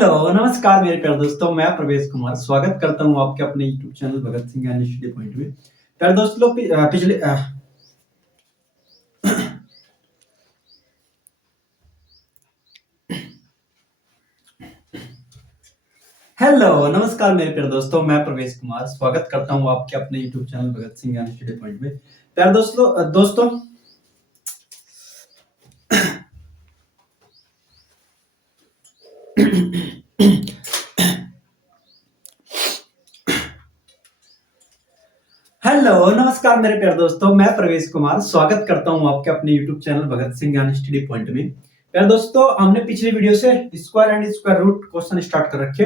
Hello, नमस्कार मेरे प्यारे दोस्तों, मैं प्रवेश कुमार स्वागत करता हूँ आपके अपने यूट्यूब चैनल भगत सिंह ज्ञान स्टडी पॉइंट में। प्यारे दोस्तों पिछले हेलो, नमस्कार मेरे प्यारे दोस्तों, मैं प्रवेश कुमार स्वागत करता हूँ आपके अपने यूट्यूब चैनल भगत सिंह ज्ञान स्टडी पॉइंट में। प्यारे दोस्तों हेलो, नमस्कार मेरे प्यारे दोस्तों, मैं प्रवेश कुमार स्वागत करता हूं आपके अपने YouTube चैनल भगत सिंह ज्ञान स्टडी पॉइंट में। प्यारे दोस्तों, हमने पिछली वीडियो से square and square root question start कर रखे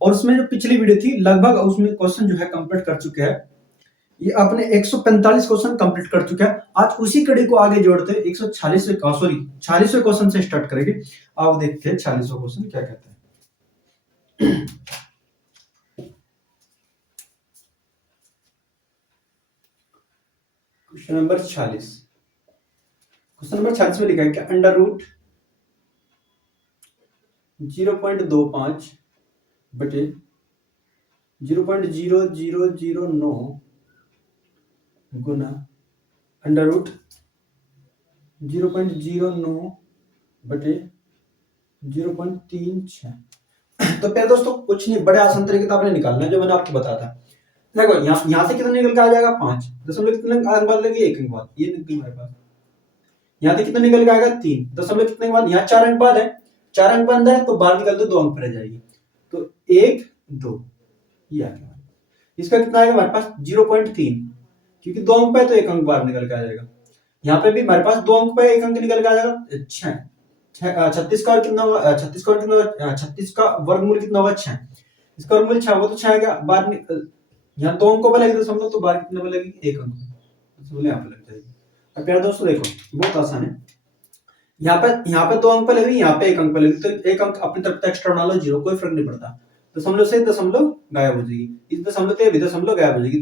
और उसमें जो पिछली वीडियो थी लगभग उसमें क्वेश्चन जो है कंप्लीट कर चुके हैं। ये आपने 145 क्वेश्चन कंप्लीट कर चुके हैं। आज उसी कड़ी को आगे जोड़ते 46वें क्वेश्चन से स्टार्ट करेंगे। आओ देखते हैं 46वां क्वेश्चन क्या कहता है। Question number 46। क्वेश्चन नंबर 46 में लिखा है कि अंडर रूट 0.25 बटे 0.0009 गुना अंडर रूट 0.09 बटे 0.36। तो पहले दोस्तों कुछ नहीं, बड़े आसान तरीके से आपने निकालना है जो मैंने आपको बताया था। देखो यहाँ से कितना निकल के आ जाएगा 5 दशमलव कितने अंक बाद लगी 1 अंक बाद, ये निकल हमारे पास। यहाँ से कितना निकल के आएगा 3 दशमलव कितने के बाद, यहाँ 4 अंक बाद है, 4 अंक बाद है तो बाहर निकल दो 2 अंक पर रह जाएगी, तो 1 2 ये आ गया। इसका कितना आएगा हमारे पास 0.3, क्योंकि 2 अंक पे तो 1 अंक बाहर निकल के आ जाएगा। यहाँ पे भी हमारे पास 2 अंक पे 1 अंक निकल के आ जाएगा 6। 36 का और कितना हुआ 36 का और कितना हुआ 36 का वर्गमूल कितना हुआ 6, इसका वर्गमूल 6 हुआ तो 6 आ गया बाहर। यहाँ 2 अंकों पे लगेगी दशमलव तो बाहर कितने पे लगेगी 1 अंक, दशमलव यहाँ पे लग जाएगी। अब प्यारे दोस्तों देखो बहुत आसान है, यहाँ पे 2 अंक पे लगेगी, यहाँ पे 1 अंक पे लगेगी, तो 1 अंक अपनी तरफ एक्स्ट्रा बना लो, 0 कोई फर्क नहीं पड़ता। दशमलव से दशमलव गायब हो जाएगी, इस दशमलव से भी दशमलव गायब हो जाएगी,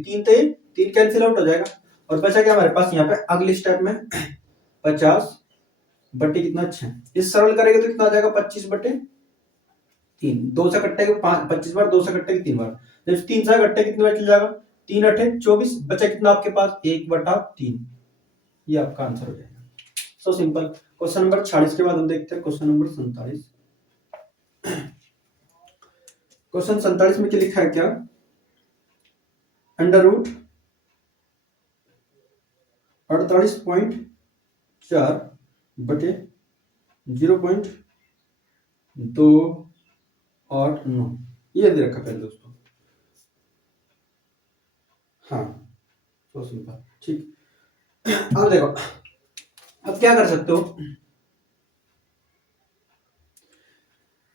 3 कैंसिल आउट हो जाएगा और बचा क्या हमारे पास यहाँ पे अगले स्टेप में 50 बटे कितना 6। इस सरल करेंगे तो कितना आ जाएगा 25 बटे 3, 2 से कटेगा 25 बार, 2 से कटेगा 3 बार, जब 3 से कटेगा कितने बार चल जाएगा 3 8 24, बचा कितना आपके पास 1/3। ये आपका आंसर हो जाएगा। So simple. क्वेश्चन नंबर 46 के बाद हम देखते हैं क्वेश्चन नंबर 47। क्वेश्चन 47 में क्या लिखा है, क्या अंडर रूट 48.4 बटे 0.289 ये दे रखा पहले दोस्तों। हाँ तो सिंपल, ठीक। अब देखो अब क्या कर सकते हो,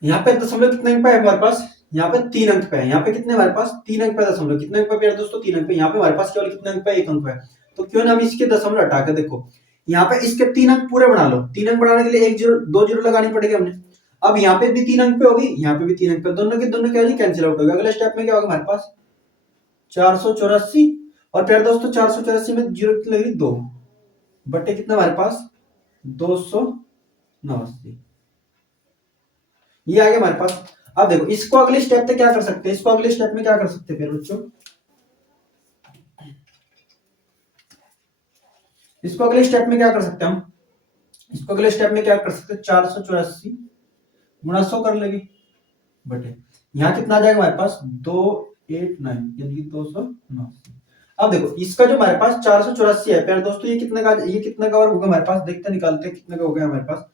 यहाँ पे दशमलव कितने अंक पे है हमारे पास, यहाँ पे 3 अंक पे है, यहाँ पे कितने हमारे पास 3 अंक पे दशमलव कितने अंक पे है दोस्तों 3 अंक पे, यहाँ पे हमारे पास केवल कितने अंक पे 1 अंक पे है, तो क्यों ना हम इसके दशमलव हटा के देखो यहाँ पे इसके 3 अंक पूरे बना लो। 3 अंक बनाने के लिए 1 0 2 0 लगानी पड़ेगी हमने। अब यहाँ पे भी 3 अंक पे होगी, यहाँ पे भी 3 अंक पे, दोनों के दोनों क्या होगी कैंसिल आउट होगा। अगले स्टेप में क्या होगा हमारे पास 484 और फिर दोस्तों 484 में 0 कितनी लगेगी 2 बटे कितना हमारे पास 289, ये आ गया हमारे पास। अब देखो इसको अगले स्टेप पे क्या कर सकते हैं, इसको अगले स्टेप में क्या कर सकते हैं फिर बच्चों, इसको अगले स्टेप में क्या कर सकते हैं हम, इसको अगले स्टेप में क्या कर सकते हैं 484 गुणा 100 कर लेंगे बटे यहाँ कितना आ जाएगा हमारे पास 289 यानी कि 289। अब देखो इसका जो हमारे पास 484 है प्यारे दोस्तों, ये कितने का वर्ग होगा हमारे पास, देखते निकालते हैं कितने का हो गया हमारे पास।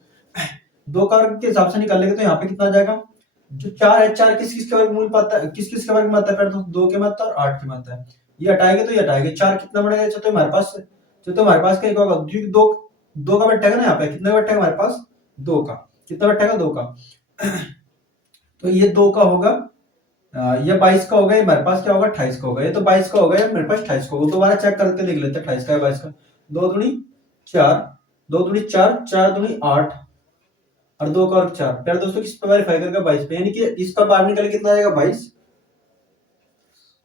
2 का वर्ग के हिसाब से निकाल लेंगे तो यहाँ पे कितना आ जाएगा, जो 4 है 4 किस किस के वर्गमूल पाता है, किस किस के वर्ग में आता है प्यारे दोस्तों 2 के में आता है और 8 के में आता है, ये हटाएंगे तो ये हटाएंगे 4 कितना बढ़ेगा तो हमारे पास क्या होगा 2 का बैठेगा ना, यहाँ पे कितने का बैठेगा हमारे पास 2 का, कितना बैठेगा 2 का तो ये 2 का होगा, ये 22 का होगा, ये हमारे पास क्या होगा 28 का होगा, ये तो 22 का होगा, ये मेरे पास 28 का होगा। दोबारा चेक करके देख लेते हैं 28 का है 22 का, 2 दूनी 4 2 दूनी 4 4 दूनी 8 और 2 का वर्ग 4। प्यारे दोस्तों किस पे वेरीफाई करेगा 22 पे, यानी कि इसका बाहर निकल कितना आएगा 22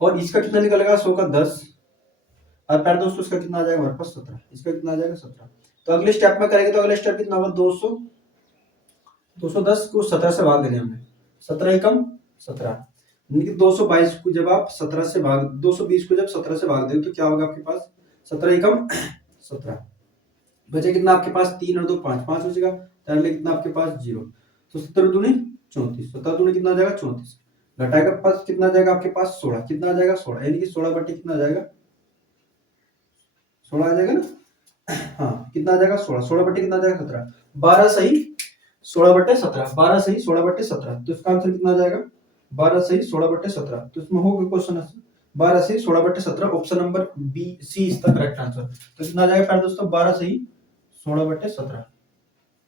और इसका कितना निकलेगा 100 का 10 और प्यारे दोस्तों इसका कितना आ जाएगा हमारे पास 17, इसका कितना आ जाएगा 17। तो अगले स्टेप में करेंगे तो अगले स्टेप कितना होगा 210 को 17 से भाग देंगे हमने 17 एकम 17, यानी कि 222 को जब आप 17 से भाग 220 को जब 17 से भाग दे तो क्या होगा आपके पास 17 एकम 17, बचे कितना आपके पास 3 और 2 5, 5 बचेगा, कितना आपके पास 0, तो 17 दूनी 34, 17 दूनी कितना आ जाएगा 34, घटाकर पास कितना आ जाएगा आपके पास 16, कितना आ जाएगा 16, यानी कि 16 बटे कितना आ जाएगा 16 आ जाएगा ना, हाँ कितना आ जाएगा 16, 16 बटे कितना आ जाएगा 17, 12 सही 16 बटे 17, 12 सही 16 बटे 17, तो इसका आंसर कितना आ जाएगा 12 सही 16 बटे 17, तो इसमें होगा क्वेश्चन आंसर 12 सही 16 बटे 17, option number B C is the correct answer. तो कितना आ जाएगा प्यारे दोस्तों 12 सही 16 बटे 17,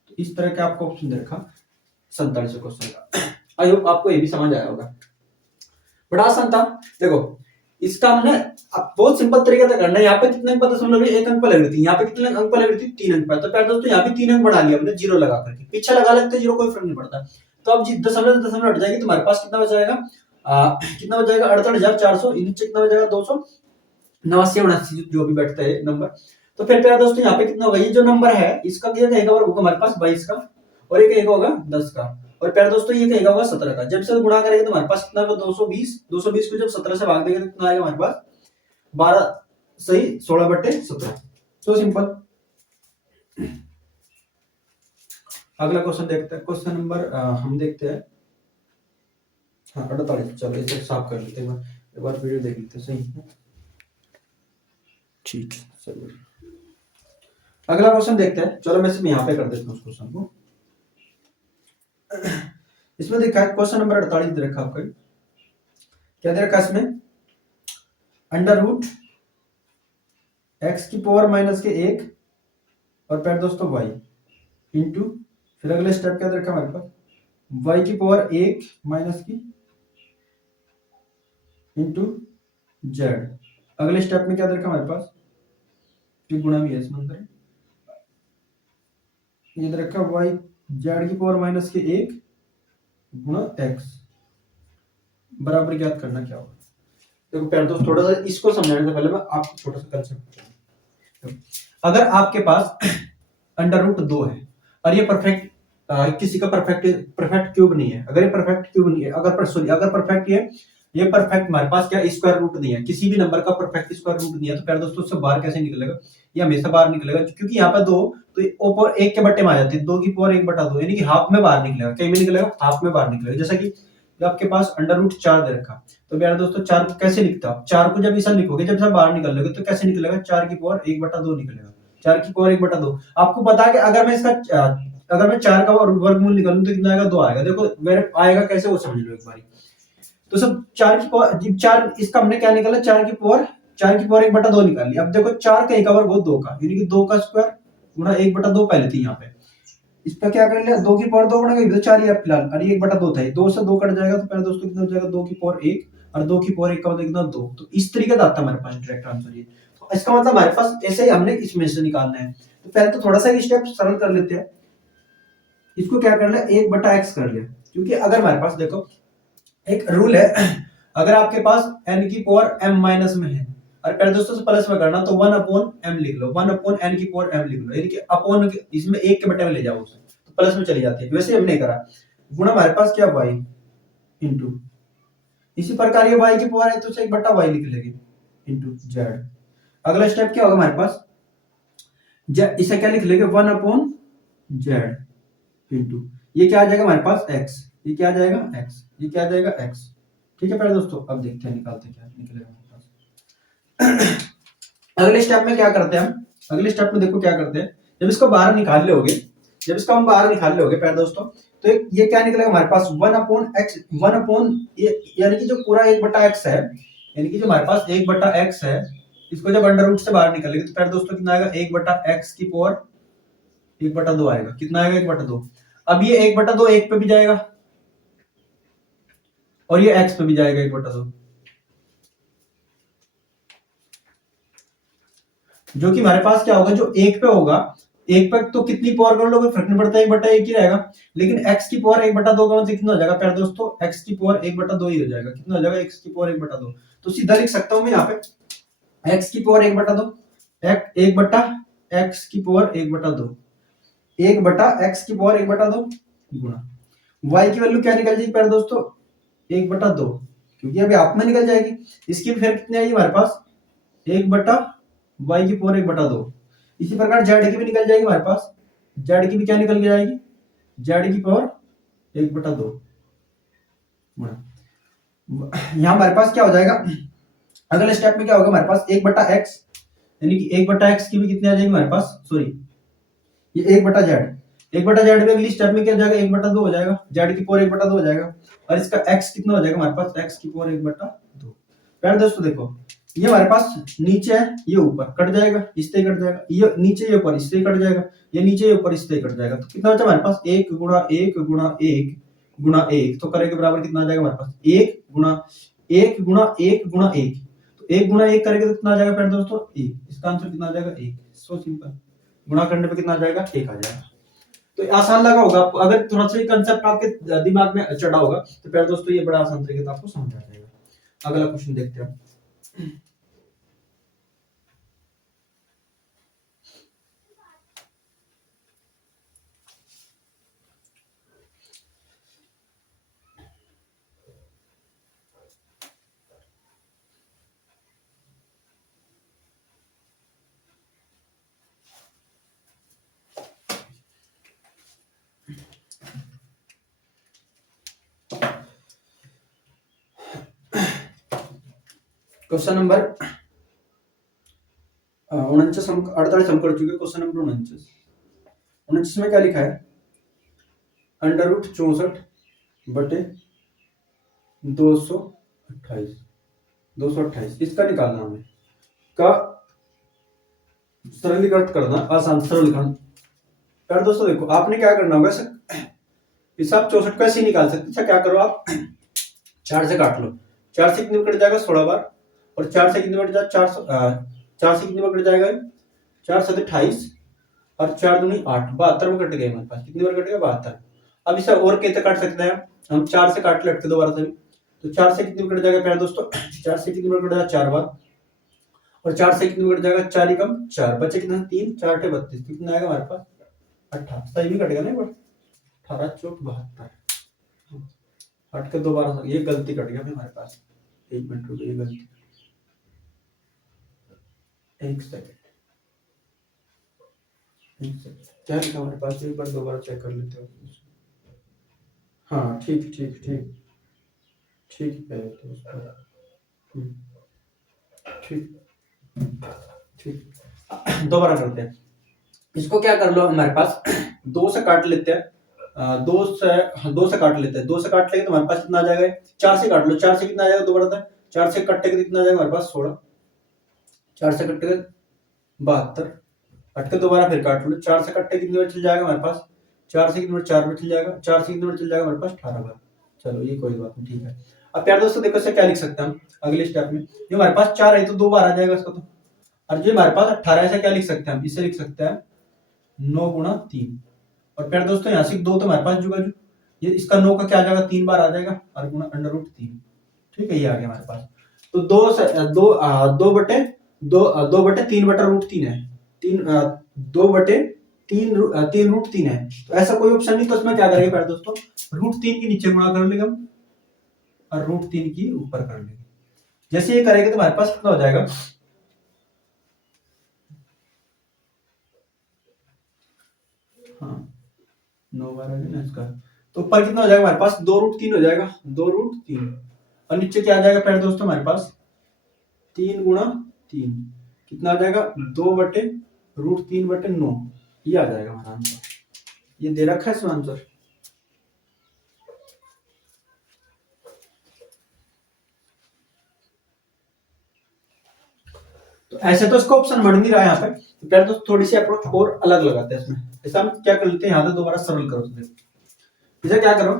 तो इस तरह का आपको ऑप्शन दे रखा 47 क्वेश्चन का। आई होप आपको ये भी समझ आया होगा, बड़ा आसान था। देखो इसका हमने बहुत सिंपल तरीके से करना है। यहाँ पे कितने अंक पर दशमलव एक अंक पर लग रही थी, यहाँ पे कितने अंक पर लग रही थी 3 अंक पर, तो प्यारे दोस्तों यहाँ भी 3 अंक बढ़ा लिया हमने जीरो लगा करके, पीछे लगा लगते जीरो कोई फर्क नहीं पड़ता। तो अब दशमलव दशमलव हट जाएगी, तुम्हारे पास कितना बच जाएगा कितना बच जाएगा 68,400, नीचे कितना बच जाएगा 289 जो भी बैठता है नंबर। तो फिर प्यारे दोस्तों यहाँ पे कितना होगा, ये जो नंबर है इसका क्या कहेगा वर्ग होगा हमारे पास 22 का, और ये कहेगा होगा 10 का, और प्यारे दोस्तों ये कहेगा होगा 17 का। जब से गुणा करेंगे तो हमारे पास कितना होगा 220, 220 को जब 17 से भाग देंगे तो कितना आएगा हमारे पास 12 सही 16 बटे 17। तो सिंपल। अगला क्वेश्चन देखते हैं, क्वेश्चन नंबर हम देखते हैं हाँ 48, चलो इसे साफ कर लेते हैं, एक बार वीडियो देख लेते हैं सही ठीक चलो। अगला क्वेश्चन देखते हैं, चलो मैं सिर्फ यहाँ पे कर देता हूँ उस क्वेश्चन को। इसमें देखा है क्वेश्चन नंबर 48 दे रखा आपका, क्या दे रखा है इसमें, अंडर रूट एक्स की पावर माइनस के 1 और प्यारे दोस्तों वाई इंटू, फिर अगले स्टेप क्या दे रखा हमारे पास वाई की पावर 1 माइनस की इंटू जेड। अगले स्टेप में क्या दे रखा हमारे पास, ये गुणा भी है इसमें अंदर, ये दे रखा वाई जेड की पावर माइनस के 1 गुणा एक्स बराबर ज्ञात करना क्या होगा। देखो प्यारे दोस्त थोड़ा सा इसको समझाने से पहले मैं आपको छोटा सा कंसेप्ट, अगर आपके पास अंडर रूट 2 है और ये परफेक्ट किसी का परफेक्ट क्यूब नहीं है, अगर ये परफेक्ट क्यूब नहीं है, अगर परफेक्ट ये परफेक्ट हमारे पास क्या स्क्वायर रूट नहीं है, किसी भी नंबर का परफेक्ट स्क्वायर रूट नहीं है, तो प्यारे दोस्तों उससे बाहर कैसे निकलेगा, ये हमेशा बाहर निकलेगा, क्योंकि यहाँ पे 2 तो ऊपर 1 के बट्टे में आ जाती है, 2 की पावर 1/2 यानी कि हाफ में बाहर निकलेगा, कहीं में निकलेगा हाफ में बाहर निकलेगा। जैसा कि आपके पास अंडर रूट 4 दे रखा, तो प्यारे दोस्तों 4 कैसे लिखता है, 4 को जब ऐसा लिखोगे जब सब बाहर निकल लोगे तो कैसे निकलेगा 4 की पावर 1/2 निकलेगा, 4 की पावर 1/2। आपको पता है कि अगर मैं 4 का वर्गमूल निकालूं तो कितना आएगा 2 आएगा। देखो मेरे आएगा कैसे वो समझ लो एक बारी। तो सब 4 की पावर 4 इसका हमने क्या निकाला 4 की पावर 1/2 निकाल लिया। अब देखो 4 का एक वर्ग हो 2 का, यानी कि 2 का स्क्वायर गुणा 1/2 पहले थी यहाँ पे, इसका क्या कर लिया 2 की पावर 2 बना गई, 4 ही है फिलहाल, और ये 1/2 था, 2 से 2 कट जाएगा तो पहले दोस्तों कितना हो जाएगा 2 की पावर 1 और 2 की पावर 1 का मतलब कितना 2। तो इस तरीके का आता है हमारे पास डायरेक्ट आंसर ये। तो इसका मतलब हमारे पास ऐसे ही हमने इसमें से निकालना है। तो पहले तो थोड़ा सा स्टेप सरल कर लेते हैं, इसको क्या कर लिया 1/x कर लिया, क्योंकि अगर हमारे पास देखो एक रूल है, अगर आपके पास n की पावर m माइनस में है और पहले दोस्तों से प्लस में करना तो 1/m लिख लो, 1/n की पावर m लिख लो, यानी कि अपॉन इसमें 1 के बटे में ले जाओ उसे तो प्लस में चली जाती है, वैसे हमने करा गुणा हमारे पास क्या y इंटू, इसी प्रकार ये y की पावर है तो उसे 1/y लिख लेंगे इंटू z। अगला स्टेप क्या होगा हमारे पास इसे क्या लिख लेंगे 1/z इंटू, ये क्या आ जाएगा हमारे पास x, ये क्या आ जाएगा x, ये क्या आ जाएगा x। ठीक है पहले दोस्तों अब देखते हैं निकालते क्या निकलेगा हमारे पास। अगले स्टेप में क्या करते हैं हम, अगले स्टेप में देखो क्या करते हैं, जब इसको बाहर निकाल लोगे, जब इसको हम बाहर निकाल लोगे पहले दोस्तों तो ये क्या निकलेगा हमारे पास 1/x 1 यानी कि जो पूरा 1/x है, यानी कि जो हमारे पास 1/x है, इसको जब अंडर रूट से बाहर निकालेंगे तो पहले दोस्तों कितना आएगा 1/x की पावर 1/2 आएगा, कितना आएगा 1/2। अब ये 1/2 1 पे भी जाएगा और ये x पे भी जाएगा 1/2, जो कि हमारे पास क्या होगा जो 1 पे होगा, 1 पे तो कितनी पावर कर लो कोई फर्क नहीं पड़ता 1/1 ही रहेगा, लेकिन x की पावर 1/2 का मतलब कितना हो जाएगा प्यारे दोस्तों x की पावर 1/2 ही हो जाएगा, कितना हो जाएगा x की पावर 1/2। तो सीधा लिख सकता हूं मैं यहाँ पे x की पावर 1/2 1/x की पावर 1/2 1/x की पावर 1/2 गुणा y की वैल्यू क्या निकल जाएगी प्यारे दोस्तों, 1/2, क्योंकि अभी आप में निकल जाएगी। इसकी फिर कितनी आएगी हमारे पास, 1/y की पावर 1/2। इसी प्रकार z की भी निकल जाएगी हमारे पास, z की भी क्या निकल के जाएगी, z की पावर 1/2। यहाँ हमारे पास क्या हो जाएगा, अगले स्टेप में क्या होगा हमारे पास, 1/x, यानी कि 1/x की भी कितनी आ जाएगी हमारे पास, सॉरी ये 1/z, 1/z में अगली स्टेप में क्या हो जाएगा, 1/2 हो जाएगा, z की पावर 1/2 हो जाएगा, और इसका x कितना हो जाएगा हमारे पास, x की पावर 1/2। प्यारे दोस्तों देखो, ये हमारे पास नीचे है, ये ऊपर कट जाएगा, इससे कट जाएगा, ये नीचे ये ऊपर इससे कट जाएगा, ये नीचे ये ऊपर इससे कट जाएगा, तो कितना बचा हमारे पास, 1 गुणा 1 गुणा 1 गुणा 1, तो करे के बराबर कितना आ जाएगा हमारे पास, 1 गुणा 1 गुणा 1 गुणा 1, तो 1 गुणा 1 करेंगे तो कितना आ जाएगा प्यारे दोस्तों, 1। इसका आंसर कितना आ जाएगा, 1। सो सिंपल, गुणा करने पे कितना आ जाएगा, 1 आ जाएगा। तो आसान लगा होगा आपको, अगर थोड़ा सा ये कंसेप्ट आपके दिमाग में चढ़ा होगा तो प्यारे दोस्तों ये बड़ा आसान तरीके से आपको समझ आ जाएगा। अगला क्वेश्चन देखते हैं। क्वेश्चन नंबर 49 48 हम कर चुके, क्वेश्चन नंबर 49 में क्या लिखा है, √64/228 इसका निकालना हमें, का सरलीकृत करना, आसान सरलीकरण। यार दोस्तों देखो, आपने क्या करना होगा, इस आप 64 को ऐसे ही निकाल सकते। अच्छा क्या करो आप 4 से काट लो, 4 से कितने कट जाएगा 16 बार, और 4 से कितने कट जाएगा 4 से कितने बार कट जाएगा 4 से 28, और 4 दूनी 8, 72 में कट गए हमारे पास, कितनी बार कटेगा 72। अब इसे और कैसे काट सकते हैं हम, 4 से काट लटके दोबारा से, तो 4 से कितने कट जाएगा प्यारे दोस्तों, 4 से कितने बार कट जाएगा 4 बार, और 4 से कितने कट जाएगा 4 ही कम 4, बचे कितना 3, 4 टे 32, कितना आएगा हमारे पास 18। सही भी कटेगा ना, 18 चौक 72, हट के दोबारा ये गलती कट गया हमारे पास, 1 मिनट रुको, ये गलती, 1 सेकंड क्या लिखा हमारे पास, एक बार दोबारा चेक कर लेते हो। हाँ ठीक ठीक ठीक ठीक है, ठीक ठीक, दोबारा करते हैं। इसको क्या कर लो, हमारे पास 2 से काट लेते हैं, 2 से काट लेते हैं, 2 से काट लेंगे तो हमारे पास कितना आ जाएगा, 4 से काट लो, 4 से कितना आ जाएगा दोबारा था, 4 से कट्टे के कितना आ जाएगा हमारे पास 16, 4 से कट्टे के 72, हट के दोबारा फिर काट लो, 4 से कट्टे कितने बार चल जाएगा हमारे पास, 4 से कितने बार 4 बार चल जाएगा, 4 से कितने बार चल जाएगा हमारे पास 18 बार। चलो ये कोई बात नहीं, ठीक है। अब प्यारे दोस्तों देखो, इससे क्या लिख सकते हैं हम अगले स्टेप में, ये हमारे पास 4 है तो 2 बार आ जाएगा इसका, तो और जो हमारे पास 18 है, ऐसा क्या लिख सकते हैं हम, इसे लिख सकते हैं 9 गुणा 3, और प्यारे दोस्तों यहाँ से 2 तो हमारे पास जुगा, ये इसका 9 का क्या आ जाएगा 3 बार आ जाएगा, और गुणा √3, ठीक है, ये आ गया हमारे पास। तो 2/3/√3 है, 2/3 है, तो ऐसा कोई ऑप्शन नहीं, तो इसमें क्या करेंगे प्यारे दोस्तों, √3 के नीचे गुणा कर लेंगे हम, और √3 की ऊपर कर लेंगे। जैसे ये करेंगे तो हमारे पास कितना हो जाएगा, हाँ 9 बार है ना इसका, तो ऊपर कितना हो जाएगा हमारे पास 2√3 हो जाएगा, 2√3, और नीचे क्या आ जाएगा प्यारे दोस्तों हमारे पास 3 गुणा 3, कितना आ जाएगा 2/√3/9, ये आ जाएगा हमारा आंसर, ये दे रखा है इसमें आंसर। तो ऐसे तो इसका ऑप्शन बढ़ नहीं रहा है यहाँ पे, तो प्यारे दोस्तों थोड़ी सी अप्रोच और अलग लगाते हैं इसमें। ऐसा हम क्या कर लेते हैं, यहाँ से दोबारा सरल करो, इसे क्या करो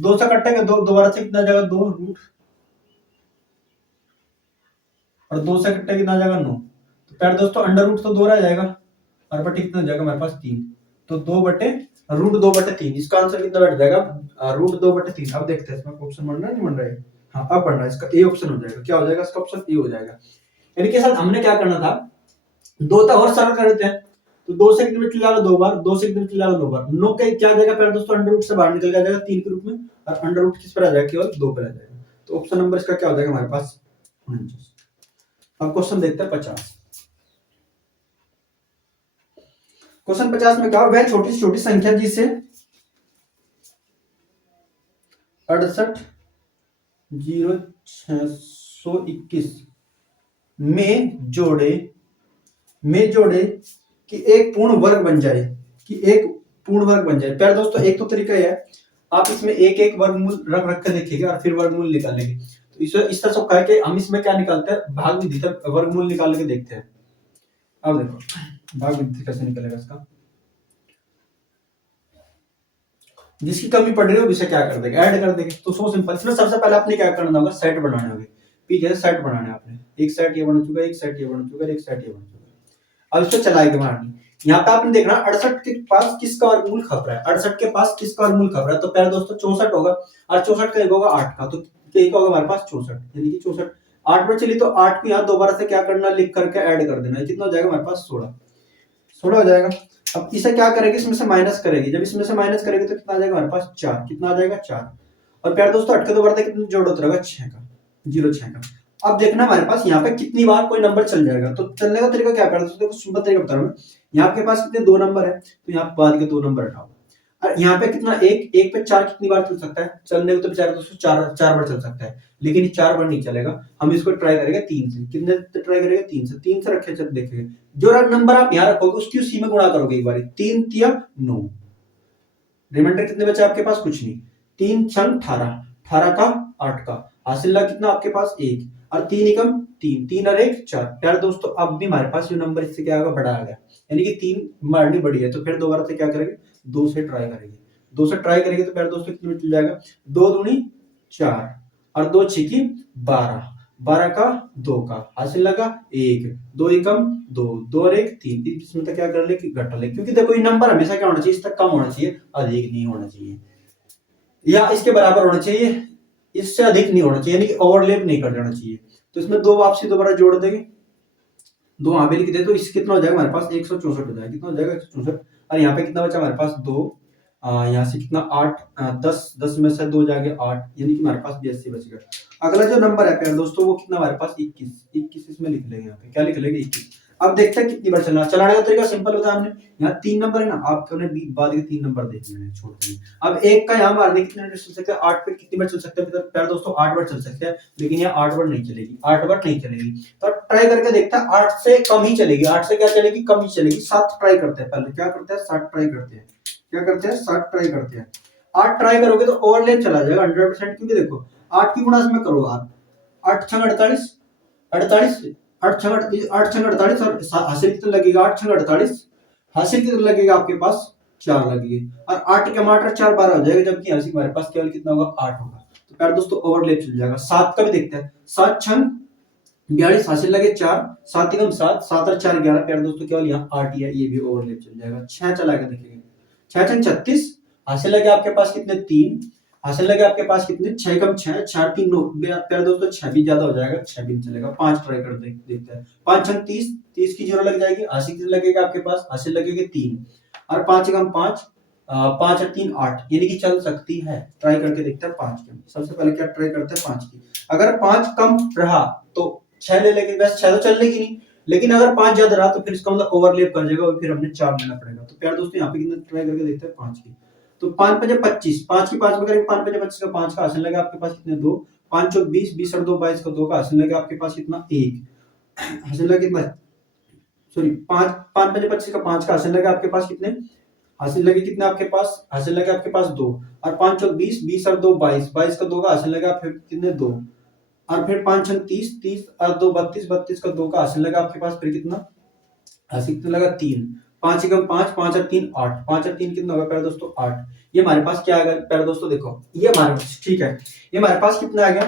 2 से कटेंगे, दोबारा से कितना जाएगा 2 रूट, और 2 से कट्टे कितना जाएगा 9, तो प्यारे दोस्तों √2 तो 2 रह जाएगा, और बटे कितना जाएगा हमारे पास 3, तो 2/√2/3, इसका आंसर कितना बैठ जाएगा √2/3। अब देखते हैं इसमें ऑप्शन बन रहा है नहीं बन रहा है, हाँ अब बन रहा है, इसका ए ऑप्शन हो जाएगा, क्या हो जाएगा इसका ऑप्शन ए हो जाएगा। यानी कि साथ हमने क्या करना था, 2 तक और सरल कर देते हैं, तो 2 से कितने में चला जाएगा 2 बार, 2 से कितने में चला जाएगा 2 बार, 9 का क्या आ जाएगा प्यारे दोस्तों, अंडर रूट से बाहर निकल के आ जाएगा 3 के रूप में, और अंडर रूट किस पर आ जाएगा, केवल 2 पर आ जाएगा। तो ऑप्शन नंबर इसका क्या हो जाएगा हमारे पास 49। अब क्वेश्चन देखते हैं 50। क्वेश्चन 50 में कहा वह छोटी से छोटी संख्या जिसे 68,0621 में जोड़े कि एक पूर्ण वर्ग बन जाए, प्यारे दोस्तों एक तो तरीका है आप इसमें एक एक वर्गमूल रख के देखिएगा और फिर वर्गमूल निकालेंगे। तो इस तरह से कह के हम इसमें क्या निकालते हैं, भाग विधि तक वर्गमूल निकाल के देखते हैं। अब देखो भाग विधि कैसे निकलेगा इसका, जिसकी कमी पड़ रही है इसे क्या कर देंगे, ऐड कर देंगे। तो सो सिंपल, इसमें सबसे पहले आपने क्या करना होगा, सेट बनाने होंगे। पी जैसे सेट बनाने आपने, एक सेट ये बन चुका है, एक सेट ये बन चुका है, एक सेट ये बन चुका है। अब इसको चलाएंगे मारनी। यहाँ पे आपने देखना 68 के पास किसका वर्गमूल खप रहा है, 68 के पास किसका वर्गमूल खप रहा है, तो प्यारे दोस्तों 64 होगा, और 64 का एक होगा 8 का, तो एक होगा हमारे पास 64, यानी कि 64 8 में चली तो 8 को यहाँ दोबारा से क्या करना, लिख करके ऐड कर देना, कितना हो जाएगा हमारे पास 16 हो जाएगा। अब इसे क्या करेगी, इसमें से माइनस करेगी, जब इसमें से माइनस करेगी तो कितना आ जाएगा हमारे पास 4, कितना आ जाएगा 4। और प्यारे दोस्तों 8 के दोबारा कितने जोड़ होता रहेगा 6 का, 06 का। अब देखना हमारे पास यहाँ पे कितनी बार कोई नंबर चल जाएगा, तो चलने का तरीका क्या है, देखो सिंपल तरीका बता रहा हूँ। यहाँ आपके पास कितने 2 नंबर है, तो यहाँ बाद के 2 नंबर हटाओ, और यहाँ पे कितना एक पे 4 कितनी बार चल सकता है, चलने को तो बेचारे दोस्तों 4 बार चल सकता है, लेकिन ये 4 बार नहीं चलेगा। हम इसको ट्राई करेंगे 3 से, कितने ट्राई करेंगे 3 से रखे, चल देखेंगे जो नंबर आप यहाँ रखोगे उसकी उसी में गुणा करोगे एक बार, 3 तिया 9, रिमाइंडर कितने बचे आपके पास, कुछ नहीं, 3 छंग 18 का 8 का, हासिल कितना आपके पास 1, और 3 एकम 3 और 1 4। प्यारे दोस्तों अब भी हमारे पास ये नंबर इससे क्या होगा, बड़ा आ गया, यानी कि 3 मारनी बड़ी है, तो फिर दोबारा से क्या करेंगे 2 से ट्राई करेंगे, 2 से ट्राई करेंगे तो प्यारे दोस्तों कितने में चल जाएगा, 2 दूनी 4 और 2 छिकी 12, 12 का 2 का, हासिल लगा 1, 2 एकम 2, 2 और 1 3, इसमें तो क्या कर ले कि घटा ले, क्योंकि देखो ये नंबर हमेशा क्या होना चाहिए, इससे कम होना चाहिए, अधिक नहीं होना चाहिए, या इसके बराबर होना चाहिए, इससे अधिक नहीं होना चाहिए, यानी कि ओवरलैप नहीं कर जाना चाहिए। तो इसमें 2 वापसी दोबारा जोड़ देंगे, 2 यहाँ पे लिख दे, तो इस कितना हो जाएगा हमारे पास 164 हो जाएगा, कितना हो जाएगा 164, और यहाँ पे कितना बचा हमारे पास 2, यहाँ से कितना 8 10 में से 2 जाएंगे 8, यानी कि हमारे पास 82 बच गया। अगला जो नंबर है प्यारे दोस्तों वो कितना हमारे पास 21 इसमें लिख लेंगे, यहाँ पे क्या लिख लेंगे 21। अब देखते हैं कितनी बार चलना, चलाने का तरीका सिंपल होता है, हमने यहाँ 3 नंबर है ना, आपने बाद के 3 नंबर देख लेने छोड़ देंगे। अब 1 का यहाँ मारने कितने बार चल सकते हैं, 8 पे कितनी बार चल सकते हैं प्यारे दोस्तों, 8 बार चल सकते हैं, लेकिन यहाँ 8 बार नहीं चलेगी, 8 बार नहीं चलेगी। तो ट्राई करके देखते हैं, 8 से कम ही चलेगी, 8 से क्या चलेगी, कम ही चलेगी। 7 ट्राई करते हैं, पहले क्या करते हैं 7 ट्राई करते हैं, क्या करते हैं 7 ट्राई करते हैं। 8 ट्राई करोगे तो ओवरलैप चला जाएगा 100%, क्योंकि देखो 8 की गुणा में करो आप, 8 छंग 48, 8 छंग 48 और हासिल कितना लगेगा, 8 छंग 48, हासिल कितना लगेगा आपके पास 4 लगेगी, और 8 के टमाटर 4 12 हो जाएगा, जबकि हासिल हमारे पास केवल कितना होगा 8 होगा। तो प्यारे दोस्तों ओवरलैप चल जाएगा। 7 का भी देखते हैं, 7 छंग 42, हासिल लगे 4, 7 एकम 7, 7 और 4 11, प्यारे दोस्तों केवल यहाँ 8 ही है, ये भी ओवरलैप चल जाएगा। 6 चला के देखेंगे, 6 छंग 36, हासिल लगे आपके पास कितने 3, हासिल लगे आपके पास कितने 6 कम 6 4 3 9, प्यारे दोस्तों 6 भी ज्यादा हो जाएगा, 6 भी चलेगा। 5 ट्राई कर देखते हैं, 5 छंग 30, 30 की 0 लग जाएगी, हासिल कितने लगेगा आपके पास, हासिल लगेगा 3, और 5 कम 5, 5 और 3 8, यानी कि चल सकती है। ट्राई करके देखते हैं 5 की, सबसे पहले क्या ट्राई करते हैं 5 की, अगर 5 कम रहा तो 6 ले लेंगे, बस 6 तो चलने की नहीं, लेकिन अगर 5 ज्यादा रहा तो फिर इसका मतलब ओवरलैप कर जाएगा, और फिर हमने 4 लेना पड़ेगा। तो प्यारे दोस्तों यहाँ पे कितना ट्राई करके देखते हैं 5 की, तो 5 5 25, 5 की 5 में करेंगे, 5 5 25 का 5 का हासिल लगा आपके पास कितने 2, 5 चौक 20, 20 और 2 22 का 2 का हासिल लगा आपके पास कितना 1, हासिल लगा कितना, सॉरी 5 5 5 25 का 5 का हासिल लगा आपके पास कितने, हासिल लगे कितने आपके पास, हासिल लगे आपके पास 2, और 5 चौक 20, 20 और 2 22, 22 का 2 का हासिल लगा फिर कितने 2, और फिर 5 छंग 30, 30 और 2 32, 32 का 2 का हासिल लगा आपके पास फिर कितना, हासिल कितना लगा 3, 5 एकम 5, 5 और 3 8, 5 और 3 कितना होगा प्यारे दोस्तों 8। ये हमारे पास क्या आ गया प्यारे दोस्तों, देखो ये हमारे पास ठीक है, ये हमारे पास कितना आ गया,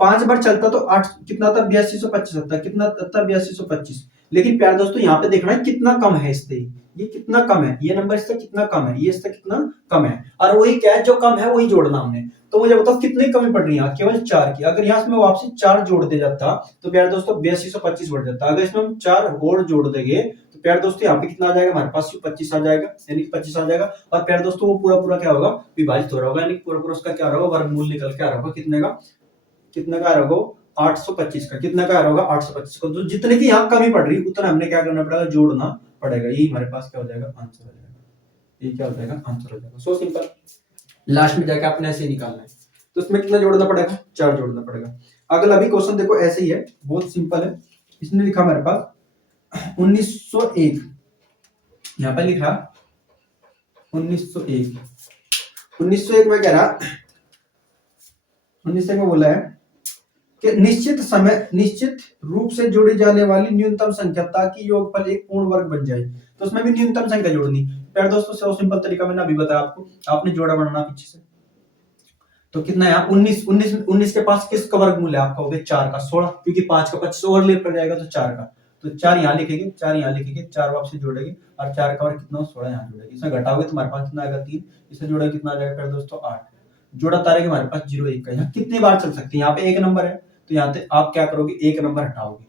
5 बार चलता तो 8 कितना था 8225 आता, कितना था 8225, लेकिन प्यारे दोस्तों यहाँ पे देखना है कितना कम है इससे, ये कितना कम है, ये नंबर इससे कितना कम है, ये इससे कितना कम है, और वही क्या है जो कम है वही जोड़ना हमने। तो मुझे बताओ कितनी कमी पड़ रही है, केवल 4 की। अगर यहाँ से मैं वापसी 4 जोड़ दे जाता तो प्यारे दोस्तों 8225 बढ़ जाता। अगर इसमें हम 4 और जोड़ देंगे तो प्यारे दोस्तों यहाँ पे कितना आ जाएगा, हमारे पास 25 आ जाएगा, यानी कि 25 आ जाएगा। और प्यारे दोस्तों वो पूरा पूरा क्या होगा, विभाजित हो रहा होगा, यानी पूरा पूरा उसका क्या होगा, वर्गमूल निकल के आ रहा होगा कितने का, कितने का आ रहा होगा, 825 का। कितना का आ रहा होगा, 825 का। तो जितने की यहाँ कमी पड़ रही है उतना हमने क्या करना पड़ेगा, जोड़ना पड़ेगा। यही हमारे पास क्या हो जाएगा, आंसर हो जाएगा। ये क्या हो जाएगा, आंसर हो जाएगा। So simple. लास्ट में जाके आपने ऐसे ही निकालना है। तो इसमें कितना जोड़ना पड़ेगा, 4 जोड़ना पड़ेगा। अगला भी क्वेश्चन देखो ऐसे ही है, बहुत सिंपल है। इसने लिखा हमारे पास 1901, यहाँ पे लिखा 1901। 1901 में कह रहा, 1901 में बोला है कि निश्चित समय निश्चित रूप से जोड़ी जाने वाली न्यूनतम संख्या ताकि योगफल एक पूर्ण वर्ग बन जाए। तो उसमें भी न्यूनतम संख्या जोड़नी। प्यारे दोस्तों सो सिंपल तरीका मैंने अभी बताया आपको, आपने जोड़ा बनाना पीछे से। तो कितना है 19 के पास किसका वर्गमूल है आपका, हो गया 4 का 16, क्योंकि 5 का 25 और ले कर जाएगा तो 4 का। तो 4 यहाँ लिखेंगे, 4 यहाँ लिखेंगे, 4 वापसी जोड़ेंगे और 4 का वर्ग कितना 16 यहाँ जोड़ेंगे। इसमें घटाओगे तो हमारे पास कितना आएगा 3, इसे जोड़ेगा कितना आ जाएगा दोस्तों 8। जोड़ा तारेगा हमारे पास 0 1 का। यहाँ कितनी बार चल सकती है, यहाँ पे एक नंबर है तो यहाँ पे आप क्या करोगे, एक नंबर हटाओगे।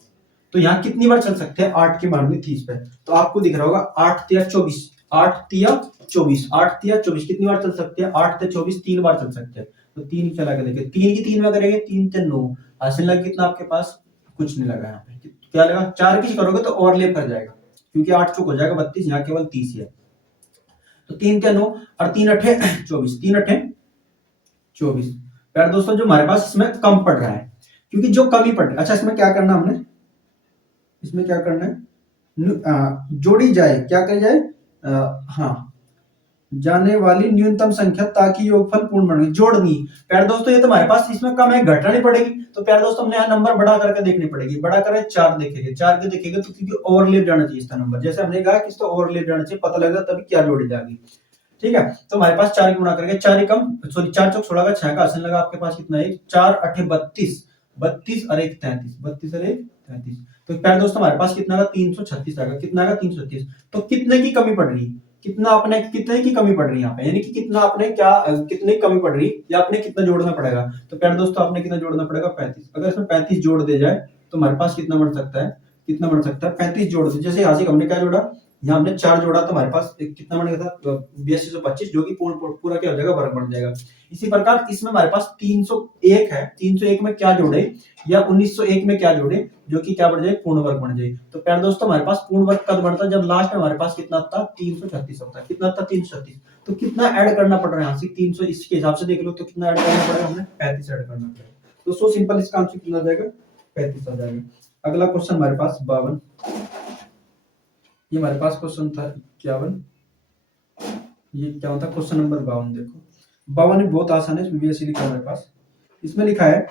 तो यहाँ कितनी बार चल सकते हैं, 8 की मान ली 30 पे। तो आपको दिख रहा होगा 8 तिया 24, 8 तिया 24, 8 तिया 24 कितनी बार चल सकते हैं, 8 से 24 3 बार चल सकते हैं। तो 3 चला के देखिए, 3 की 3 में करेंगे 3 से 9, हासिल लगा कितना आपके पास, कुछ नहीं लगा। यहाँ पे क्या लगा, 4 की करोगे तो ओवरलैप कर जाएगा, क्योंकि 8 चुक हो जाएगा 32, यहाँ केवल 30 ही है। तो 3 के 9 और 3 अठे 24, 3 अठे 24। प्यारे दोस्तों जो हमारे पास इसमें कम पड़ रहा है, क्योंकि जो कमी पड़ रही है। अच्छा इसमें क्या करना हमने, इसमें क्या करना है, जोड़ी जाए, क्या करी जाए, हाँ जाने वाली न्यूनतम संख्या ताकि योगफल पूर्ण बने, जोड़नी। प्यारे दोस्तों ये तो हमारे पास इसमें कम है, घटानी पड़ेगी। तो प्यारे दोस्तों हमने यहाँ नंबर बढ़ा करके देखनी पड़ेगी। बढ़ा कर 4 देखेंगे, 4 के देखेंगे तो क्योंकि ओवरलैप जाना चाहिए इसका नंबर, जैसे हमने कहा कि इसको ओवरलैप जाना चाहिए, पता लगेगा तभी क्या जोड़ी जाएगी। ठीक है, तो हमारे पास 4 गुणा करके 4 ही कम, सॉरी 4 चौक 16 का 6 का हासिल लगा आपके पास कितना है, 4 अठे 32, 32 और 1 33, 32 और 1 33। तो प्यारे दोस्तों हमारे पास कितना का 336 आएगा। कितना का 336। तो कितने की कमी पड़ रही है, कितना अपने कितने की कमी पड़ रही है यहाँ पे, यानी कि कितना अपने क्या कितने की कमी पड़ रही है या अपने कितना जोड़ना पड़ेगा। तो प्यारे दोस्तों आपने कितना जोड़ना पड़ेगा 35। अगर इसमें 35 जोड़ दे जाए तो हमारे पास कितना बन सकता है, कितना बन सकता है 35 जोड़ दे। जैसे यहाँ से हमने क्या जोड़ा, यहाँ हमने 4 जोड़ा तो हमारे पास कितना बन गया था 8225, जो कि पूरा क्या हो जाएगा, वर्ग बन जाएगा। इसी प्रकार इसमें हमारे पास 301 है, 301 में क्या जोड़े या 1901 में क्या जोड़े जो कि क्या बढ़ जाए, पूर्ण वर्ग बन जाए। तो प्यारे दोस्तों हमारे पास पूर्ण वर्ग कब बढ़ता है, जब लास्ट में हमारे पास कितना था 336 होता है। कितना था 336। तो कितना ऐड करना पड़ रहा है यहाँ से 300, इसके हिसाब से देख लो तो कितना ऐड करना पड़ेगा, हमने 35 ऐड करना पड़ेगा। तो सो सिंपल इसका आंसर कितना आ जाएगा, 35 आ जाएगा। अगला क्वेश्चन हमारे पास 52, ये हमारे पास क्वेश्चन था 51, ये क्या होता है क्वेश्चन नंबर 52। देखो 52 भी बहुत आसान है, इसमें भी ऐसे लिखा है हमारे पास। इसमें लिखा है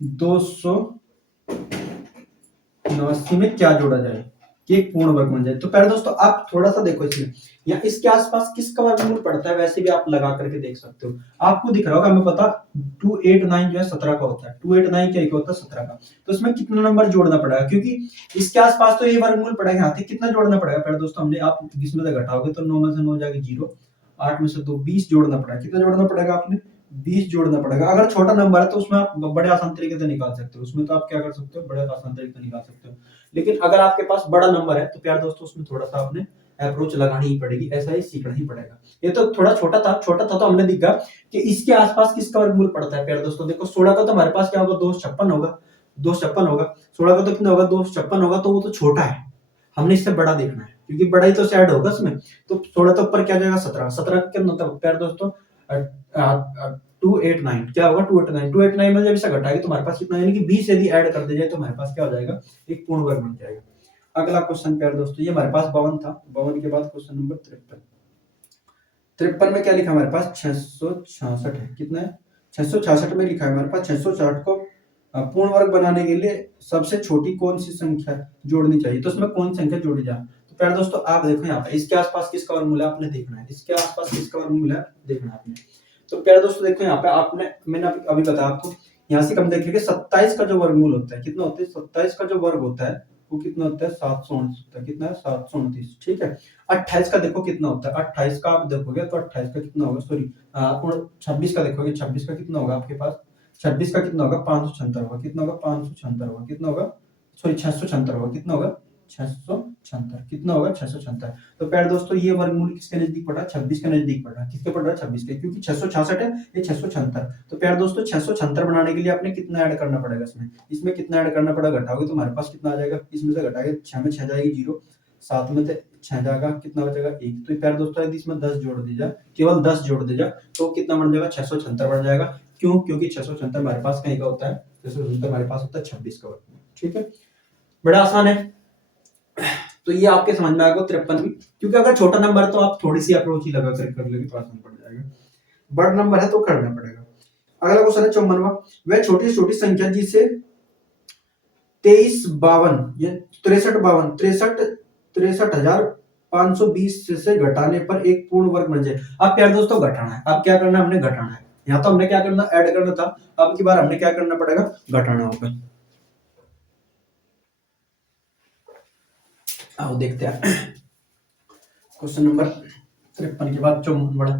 289 में क्या जोड़ा जाए कि एक पूर्ण वर्ग बन जाए। तो पहले दोस्तों आप थोड़ा सा देखो इसमें, या इसके आसपास किसका वर्गमूल पड़ता है, वैसे भी आप लगा करके देख सकते हो। आपको दिख रहा होगा, हमें पता 289 जो है 17 का होता है, 289 क्या होता है 17 का। तो इसमें कितना नंबर जोड़ना पड़ेगा, क्योंकि इसके आसपास तो ये वर्गमूल पड़ेगा, यहाँ से कितना जोड़ना पड़ेगा पहले दोस्तों हमने, आप 20 में से घटाओगे तो 9 में से 9 जाएगी 0, 8 में से 2 20 जोड़ना पड़ेगा। कितना जोड़ना पड़ेगा आपने, 20 जोड़ना पड़ेगा। अगर छोटा नंबर है तो उसमें आप बड़े आसान तरीके से निकाल सकते हो, उसमें तो आप क्या कर सकते हो, बड़े आसान तरीके से निकाल सकते हो। लेकिन अगर आपके पास बड़ा नंबर है तो प्यार दोस्तों उसमें थोड़ा सा आपने अप्रोच लगानी ही पड़ेगी, ऐसा ही सीखना ही पड़ेगा। ये तो थोड़ा छोटा था तो हमने देखा कि इसके आसपास किसका वर्गमूल पड़ता है। प्यार दोस्तों देखो 16 का तो हमारे पास क्या होगा, 256 होगा, 256 होगा। 16 का तो कितना होगा, 256 होगा। तो वो तो छोटा है, हमने इससे बड़ा देखना है, क्योंकि बड़ा ही तो ऐड होगा इसमें। तो 16 तो ऊपर क्या जाएगा 17, 17 का क्या मतलब प्यार दोस्तों 289 क्या होगा, 289 में जब इसे घटाएंगे तो हमारे पास कितना, यानी कि 20 यदि ऐड कर दिया जाए तो हमारे पास क्या हो जाएगा, एक पूर्ण वर्ग बन जाएगा। अगला क्वेश्चन प्यार दोस्तों, ये हमारे पास 52 था। 52 के बाद क्वेश्चन नंबर 53। 53 में क्या लिखा हमारे पास 666 है। कितना है 666 में लिखा है हमारे पास 666 को पूर्ण वर्ग बनाने के लिए सबसे छोटी कौन सी संख्या जोड़नी चाहिए। तो उसमें कौन सी संख्या जोड़ी जाए। तो प्यार दोस्तों आप देखो यहाँ पे इसके आसपास किसका वर्गमूल है आपने देखना है, इसके आसपास किसका वर्गमूल है देखना है आपने। तो प्यारे दोस्तों देखो यहाँ पे आपने, मैंने अभी बताया आपको, यहाँ से हम देखेंगे 27 का जो वर्गमूल होता है कितना होता है, 27 का जो वर्ग होता है वो कितना होता है 729 होता है। कितना है 729, ठीक है। 28 का देखो कितना होता है, 28 का आप देखोगे तो 28 का कितना होगा, सॉरी 26 का देखोगे, 26 का कितना होगा आपके पास, 26 का कितना होगा 576 होगा। कितना होगा 576 होगा। कितना होगा, सॉरी 676 होगा। कितना होगा 676। कितना होगा 676। तो प्यारे दोस्तों ये वर्गमूल किसके नजदीक पड़ रहा है, 26 के नजदीक पड़ रहा है। किसके पड़ रहा है 26 के, क्योंकि 666 है, ये 676। तो प्यारे दोस्तों 676 बनाने के लिए आपने कितना ऐड करना पड़ेगा, इसमें कितना ऐड करना पड़ेगा, घटाओगे तो हमारे पास कितना आ जाएगा, इसमें से घटाएंगे 6 में 6 जाएगी 0, 7 में से 6 जाएगा, कितना बचेगा 1। तो प्यारे दोस्तों यदि इसमें 10 जोड़ दीजिए, केवल 10 जोड़ दीजिए तो कितना बन जाएगा 676 बन जाएगा। क्यों, क्योंकि 676 हमारे पास कहीं का होता है, 676 हमारे पास होता है 26 का वर्गमूल, ठीक है। बड़ा आसान है। तो ये आपके समझ में आएगा 53 भी, क्योंकि अगर छोटा नंबर है तो आप थोड़ी सी अप्रोच ही लगा कर लेंगे तो आसान पड़ जाएगा, बड़ा नंबर है तो करना पड़ेगा। अगला क्वेश्चन है 54वां, वह छोटी से छोटी संख्या जिसे 63,520 से घटाने पर एक पूर्ण वर्ग बन जाए। अब प्यारे दोस्तों घटाना है, अब क्या करना है, हमने घटाना है। यहाँ तो हमने क्या करना, ऐड करना था, अब की बार हमने क्या करना पड़ेगा, घटाना होगा। आओ देखते हैं क्वेश्चन नंबर 53 के बाद 54 बड़ा।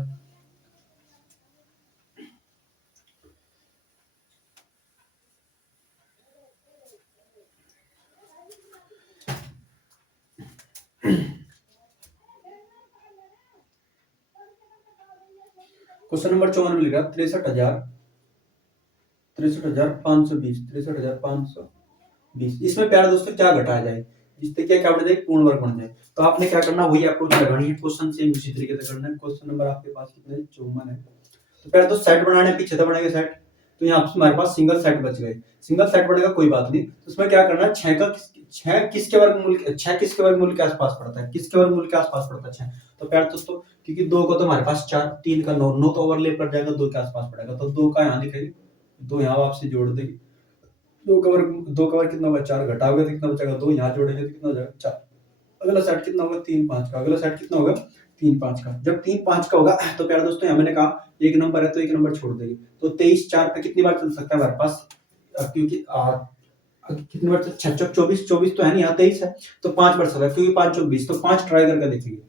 क्वेश्चन नंबर 54 में लिखा 63,520। इसमें प्यारे दोस्तों क्या घटाया जाए, जिससे क्या बन जाए, पूर्ण वर्ग बन जाए। तो आपने क्या करना, वही अप्रोच लगानी है, क्वेश्चन सेम उसी तरीके से करना है। क्वेश्चन नंबर आपके पास कितने 54 है। तो प्यारे दोस्त सेट बनाने, पीछे तो बनेगा सेट, तो यहाँ हमारे पास सिंगल सेट बच गए। सिंगल सेट बनेगा कोई बात नहीं, तो उसमें क्या करना है, 6 किसके वर्गमूल, 6 किसके वर्गमूल के आसपास पड़ता है, किसके वर्गमूल के आसपास पड़ता है 6। तो प्यारे दोस्तों क्योंकि 2 को तो हमारे पास 4, 3 का 9, 9 तो ओवरलैप कर जाएगा, 2 के आसपास पड़ेगा, तो 2 का यहाँ लिखेंगे, 2 यहाँ वापसी जोड़ देंगे, 2 का वर्ग कितना होगा 4, घटाओगे तो कितना बचेगा 2, यहाँ जोड़ेंगे तो कितना हो जाएगा 4। अगला सेट कितना होगा 3 5 का, अगला सेट कितना होगा 3 5 का। जब 3 5 का होगा तो प्यारे दोस्तों यहाँ मैंने कहा एक नंबर है तो एक नंबर छोड़ देंगे, तो 23 4 पे कितनी बार चल सकता है हमारे पास, क्योंकि कितनी बार 6 चौक 24, 24 तो है नहीं, यहाँ 23 है तो 5 बार चला, क्योंकि 5 चौक 20, तो 5 ट्राई करके देखेंगे।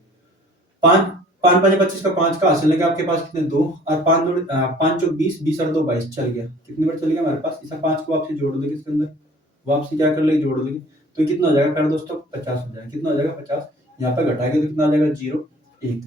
5 5 5 25 का 5 का हासिल लेके आपके पास कितने 2, और 5 चौक 20, 20 और 2 22 चल गया। कितनी बार चल गया हमारे पास, इस 5 को वापसी जोड़ देंगे, इसके अंदर वापसी क्या कर लेंगे, जोड़ देंगे, तो कितना हो जाएगा प्यारे दोस्तों 50 हो जाएगा। कितना हो जाएगा 50, यहाँ पे घटाएंगे तो कितना आ जाएगा 0 1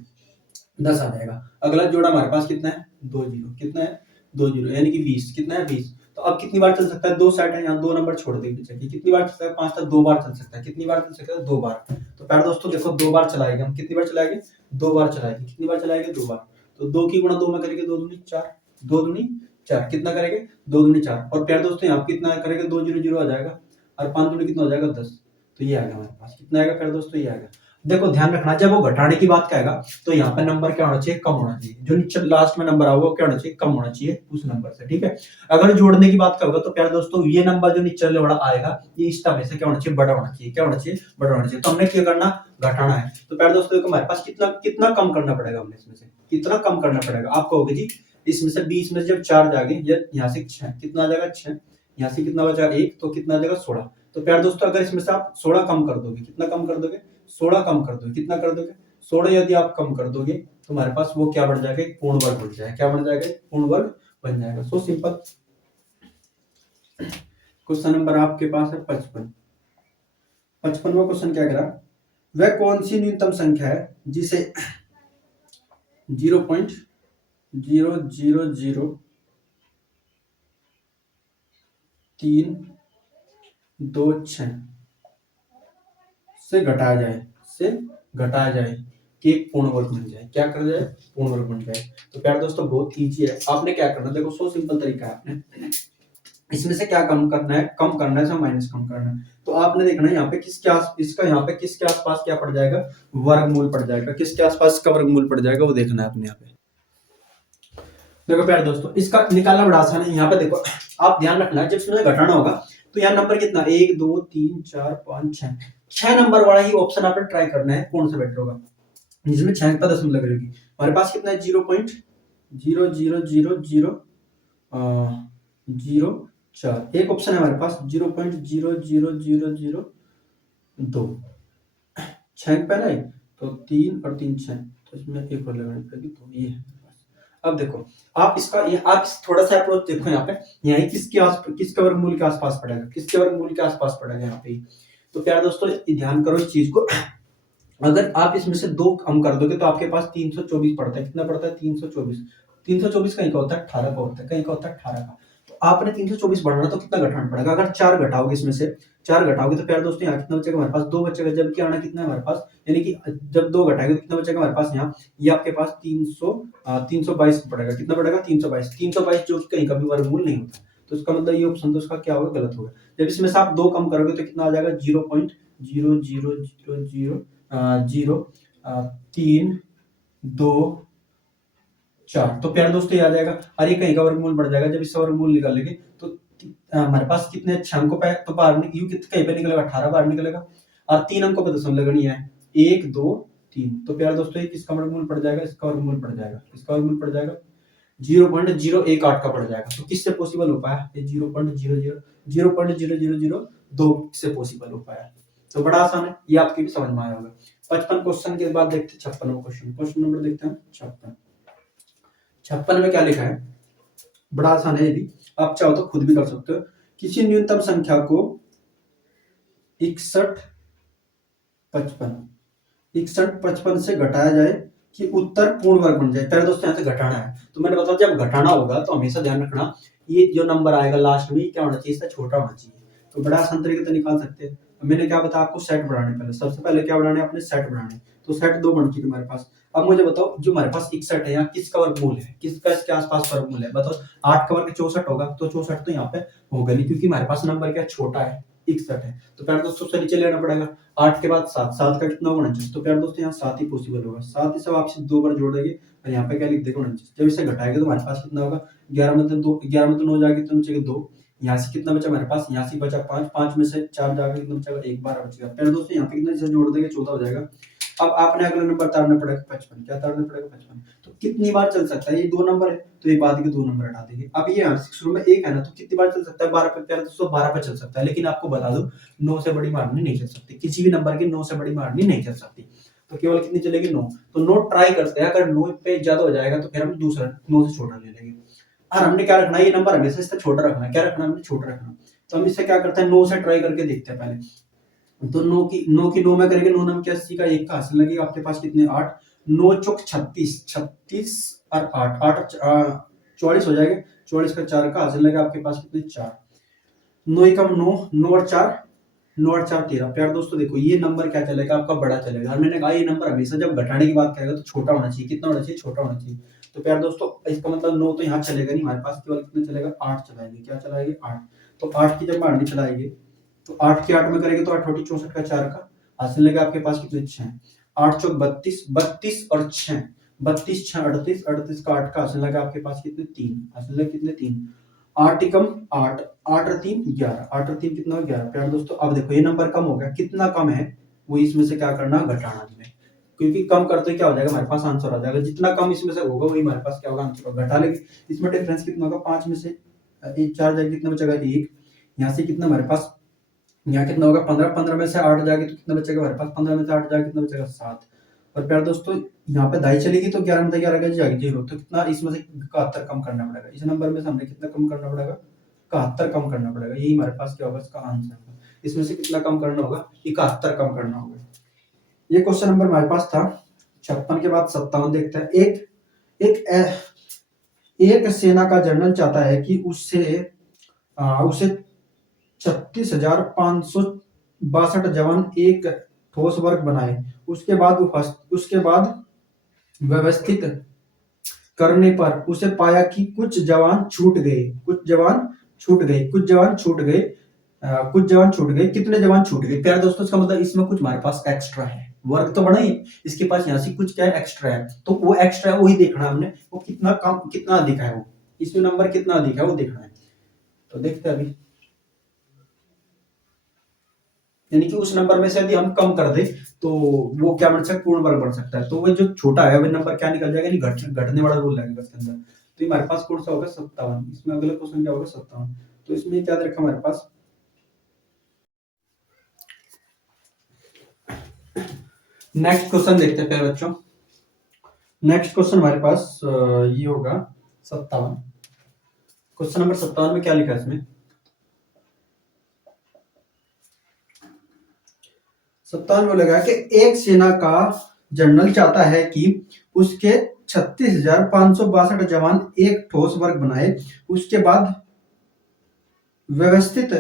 10 आ जाएगा। अगला जोड़ा हमारे पास कितना है 2 0, कितना है 2 0, यानी कि 20। कितना है 20। तो अब कितनी बार चल सकता है, 2 सेट है, यहाँ 2 नंबर छोड़ देंगे पीछे, कितनी बार चल सकता है 5 तक 2 बार चल सकता है। कितनी बार चल सकता है 2 बार। तो प्यारे दोस्तों देखो 2 बार चलाएंगे हम, कितनी बार चलाएंगे 2 बार चलाएंगे। कितनी बार चलाएंगे 2 बार। तो 2 की गुणा 2 में करेंगे 2 दूनी 4, 2 दूनी 4, कितना करेंगे 2 दूनी 4, और प्यारे दोस्तों यहाँ कितना करेंगे 2 0 0 आ जाएगा, और 5 दूनी कितना हो जाएगा 10, तो ये आएगा हमारे पास। कितना आएगा प्यारे दोस्तों, ये आएगा। देखो ध्यान रखना, जब वो घटाने की बात कहेगा तो यहाँ पे नंबर क्या होना चाहिए, कम होना चाहिए। जो नीचे लास्ट में नंबर आओगे वो क्या होना चाहिए, कम होना चाहिए उस नंबर से, ठीक है। अगर जोड़ने की बात करोगे तो प्यारे दोस्तों ये नंबर जो नीचे वाला आएगा ये इस में से क्या होना चाहिए, बड़ा होना चाहिए। क्या होना चाहिए, बड़ा होना चाहिए। तो हमने क्या करना, घटाना है। तो प्यारे दोस्तों देखो हमारे पास कितना कितना कम करना पड़ेगा, हमने इसमें से कितना कम करना पड़ेगा। आप कहोगे जी इसमें से 20 में से जब 4 जाएंगे, यहाँ से 6, कितना आ जाएगा 6, यहाँ से कितना बचा 1, तो कितना आ जाएगा 16। तो प्यारे दोस्तों अगर इसमें से आप 16 कम कर दोगे, कितना कम कर दोगे 16 कम कर दोगे, कितना कर दोगे 16 यदि आप कम कर दोगे तो हमारे पास वो क्या बन जाएगा, एक पूर्ण वर्ग बन जाएगा। क्या बन जाएगा, पूर्ण वर्ग बन जाएगा। So simple. क्वेश्चन नंबर आपके पास है 55। 55वां क्वेश्चन क्या कह रहा, वह कौन सी न्यूनतम संख्या है जिसे 0.00326 से घटाया जाए कि एक पूर्ण वर्ग बन जाए। क्या कर जाए, पूर्ण वर्ग बन जाए। तो प्यारे दोस्तों बहुत ईजी है, आपने क्या करना, देखो सो सिंपल तरीका है। आपने इसमें से क्या कम करना है, कम करना है, माइनस कम करना है। तो आपने देखना है यहाँ पे किसके आस, इसका यहाँ पे किसके आसपास क्या पड़ जाएगा, वर्गमूल पड़ जाएगा। किसके आसपास इसका वर्गमूल पड़ जाएगा वो देखना है अपने। यहाँ पे देखो प्यारे दोस्तों इसका निकालना बड़ा आसान है। यहाँ पे देखो आप ध्यान रखना है, जब इसमें घटाना होगा तो यहाँ नंबर कितना 1 2 3 4 5 6, 6 नंबर वाला ही ऑप्शन आपने ट्राई करना है, कौन सा बेटर होगा जिसमें 6 का दशमलव लगेगी। हमारे पास कितना है 0.0000004, एक ऑप्शन है हमारे पास 0.00000 2, 6 पहले तो 3 और 3 6, तो इसमें एक और लगानी पड़ेगी, तो ये है। अब देखो आप इसका ये आप थोड़ा सा अप्रोच देखो यहाँ पे, यहाँ किसके वर्गमूल के आसपास पड़ेगा, किसके वर्गमूल के आसपास पड़ेगा यहाँ पे। तो प्यारे दोस्तों ध्यान करो इस चीज को, अगर आप इसमें से 2 कम कर दोगे तो आपके पास 324 पड़ता है। कितना पड़ता है? 324। 324 कहीं का होता है 18 का होता है, कहीं का होता है 18 का। तो आपने 324 बढ़ाना तो कितना घटाना पड़ेगा? अगर 4 घटाओगे, इसमें से 4 घटाओगे तो प्यारे दोस्तों यहाँ कितना बचेगा हमारे पास? 2 बचेगा, जबकि आना कितना है हमारे पास, यानी कि जब 2 घटाएंगे तो कितना बचेगा हमारे पास यहाँ, ये आपके पास 322 पड़ेगा। कितना पड़ेगा? 322। 322 जो कि कहीं का भी वर्गमूल नहीं होता, तो इसका मतलब ये ऑप्शन तो उसका क्या होगा? गलत होगा। जब इसमें से आप 2 कम करोगे तो कितना आ जाएगा? 0.00000324। तो प्यारे दोस्तों ये आ जाएगा, और ये कहीं का वर्गमूल बढ़ जाएगा। जब इसका वर्गमूल निकालेंगे तो हमारे पास कितने अच्छे अंकों पे, तो बाहर यू कितने कहीं पे निकलेगा? 18 बाहर निकलेगा, और 3 अंकों पे दशमलव लगनी है, 1 2 3। तो प्यारे दोस्तों ये किसका वर्गमूल पड़ जाएगा? इसका वर्गमूल पड़ जाएगा, इसका वर्गमूल पड़ जाएगा 0.018 का पड़ जाएगा। तो किससे पॉसिबल हो पाया? ये 0.002 से पॉसिबल हो पाया। तो बड़ा आसान है, ये आपके भी समझ में आया होगा। 55 क्वेश्चन के बाद देखते हैं 56वां क्वेश्चन। क्वेश्चन नंबर देखते हैं 56। 56 में क्या लिखा है? बड़ा आसान है ये भी, आप चाहो तो खुद भी कर सकते हो। किसी न्यूनतम संख्या को 61 55 से घटाया जाए कि उत्तर पूर्ण वर्ग बन जाए। पहले दोस्तों यहाँ से घटाना है, तो मैंने बताया जब घटाना होगा तो हमेशा ध्यान रखना ये जो नंबर आएगा लास्ट में क्या होना चाहिए? इससे छोटा होना चाहिए। तो बड़ा आसान तरीके से निकाल सकते हैं। मैंने क्या बताया आपको? सेट बढ़ाने, पहले सबसे पहले क्या बढ़ाने? अपने सेट बढ़ाने। तो सेट 2 बन चुके हमारे पास। अब मुझे बताओ जो हमारे पास 61 है, यहाँ किसका वर्गमूल है? किसका इसके आसपास वर्गमूल है? बताओ। 8 का वर्ग 64 होगा, तो 64 तो यहाँ पे होगा नहीं, क्योंकि हमारे पास नंबर क्या छोटा है, 61 है। तो प्यारे दोस्तों से नीचे लेना पड़ेगा। 8 के बाद 7, 7 का कितना होगा? 29। तो प्यारे दोस्तों यहाँ 7 ही पॉसिबल होगा। 7 ही सब आपसे 2 बार जोड़ देंगे और यहाँ पे क्या लिख देगा? 29। जब इसे घटाएंगे तो हमारे पास कितना होगा? 11 में तो 2, 11 में तो 9 जाएगी तो नीचे 2। यहाँ से कितना बचा हमारे पास? यहाँ से बचा 5, 5 में से 4 जाएगा, कितना बचेगा? 1 12 बचेगा। प्यारे दोस्तों यहाँ पे कितना इसे जोड़ देंगे? 14 हो जाएगा। अब आपने अगला नंबर तारना पड़ेगा 55। क्या तारना पड़ेगा? 55। तो कितनी बार चल सकता है? ये 2 नंबर है, तो ये बाद के 2 नंबर हटा देंगे। अब ये शुरू में 1 है ना, तो कितनी बार चल सकता है? 12 पे। प्यारे दोस्तों 12 पे चल सकता है, लेकिन आपको बता दूं 9 से बड़ी मारनी नहीं चल सकती। किसी भी नंबर की 9 से बड़ी मारनी नहीं चल सकती। तो केवल कितनी चलेगी? 9। तो 9 ट्राई करते हैं, अगर 9 पे ज्यादा हो जाएगा तो फिर हम दूसरा 9 से छोटा ले लेंगे। और हमने क्या रखना है? ये नंबर हमेशा इससे छोटा रखना है। क्या रखना है? हमने छोटा रखना। तो हम इससे क्या करते हैं? 9 से ट्राई करके देखते हैं पहले। तो 9 में करेंगे, 9 नम 81 का 1 का हासिल लगेगा। आपके पास कितने? 8। 9 चौक 36, 36 और 8, 8 44 हो जाएगा। 44 का 4 का हासिल लगेगा। आपके पास कितने? 4। 9 एकम 9, 9 और 4, 9 और 4 13। प्यार दोस्तों देखो ये नंबर क्या चलेगा? आपका बड़ा चलेगा। और मैंने कहा ये नंबर हमेशा जब घटाने की बात करेगा तो छोटा होना चाहिए। कितना होना चाहिए? छोटा होना चाहिए। तो प्यार दोस्तों इसका मतलब 9 तो यहाँ चलेगा नहीं, हमारे पास केवल कितने चलेगा? 8 चलाएंगे। क्या चलाएंगे? 8। तो 8 की जब मारनी चलाएंगे तो 8 की 8 में करेंगे तो 8 रोटी 64 का 4 का हासिल लगेगा। आपके पास कितने? 6। 8 चौक 32, 32 और 6, 32 6 38, 38 का 8 का हासिल लगा। आपके पास कितने? 3 हासिल लगे। कितने? 3। 8 एकम 8, 8 और 3 11, 8 और 3 कितना? 11। प्यार दोस्तों अब देखो ये नंबर कम हो गया। कितना कम है? वो इसमें से क्या करना? घटाना हमें, क्योंकि कम करते क्या हो जाएगा? हमारे पास आंसर आ जाएगा। जितना कम इसमें से होगा वही हमारे पास क्या होगा? आंसर होगा। घटा लेंगे। इसमें डिफरेंस कितना होगा? 5 में से 4 जाएगा, कितना बचेगा? 1। यहाँ से कितना हमारे पास? यहाँ कितना होगा? 15। 15 में से 8 जाएगी तो कितना बचेगा हमारे पास? 15 में से 8 जाएगी कितना बचेगा? 7। और प्यार दोस्तों यहाँ पे दाई चलेगी तो 11 में से 11 जाएगी 0। तो कितना इसमें से 71 कम करना पड़ेगा। इस नंबर में से हमने कितना कम करना पड़ेगा? 71 कम करना पड़ेगा। यही हमारे पास क्या होगा? इसका आंसर होगा। इसमें से कितना कम करना होगा? 71 कम करना होगा। ये क्वेश्चन नंबर हमारे पास था 56 के बाद 57 देखते हैं। एक सेना का जनरल चाहता है कि उसे 36,562 जवान एक ठोस वर्ग बनाए। उसके बाद व्यवस्थित करने पर उसे पाया कि कुछ जवान छूट गए। कुछ जवान छूट गए। कितने जवान छूट गए? प्यारे दोस्तों इसका मतलब इसमें कुछ हमारे पास एक्स्ट्रा है। वर्ग तो बड़ा ही, इसके पास यहाँ से कुछ क्या है? एक्स्ट्रा है। तो वो एक्स्ट्रा है वही देखना हमने, वो कितना कम कितना अधिक है, वो इसमें नंबर कितना अधिक है वो देखना है। तो देखते हैं अभी, यानी कि उस नंबर में से यदि हम कम कर दे तो वो क्या बन सकता है? पूर्ण वर्ग बन सकता है। तो वो जो छोटा है वो नंबर क्या निकल जाएगा? नहीं घटने वाला रूल लगेगा इसके अंदर। तो हमारे पास कौन सा होगा? 57। इसमें अगला क्वेश्चन क्या होगा? 57। तो इसमें क्या रखा हमारे पास? नेक्स्ट क्वेश्चन देखते हैं प्यारे बच्चों। नेक्स्ट क्वेश्चन हमारे पास ये होगा 57। क्वेश्चन नंबर 57 में क्या लिखा है इसमें? 57 में लगा कि एक सेना का जनरल चाहता है कि उसके 36,562 जवान एक ठोस वर्ग बनाए। उसके बाद व्यवस्थित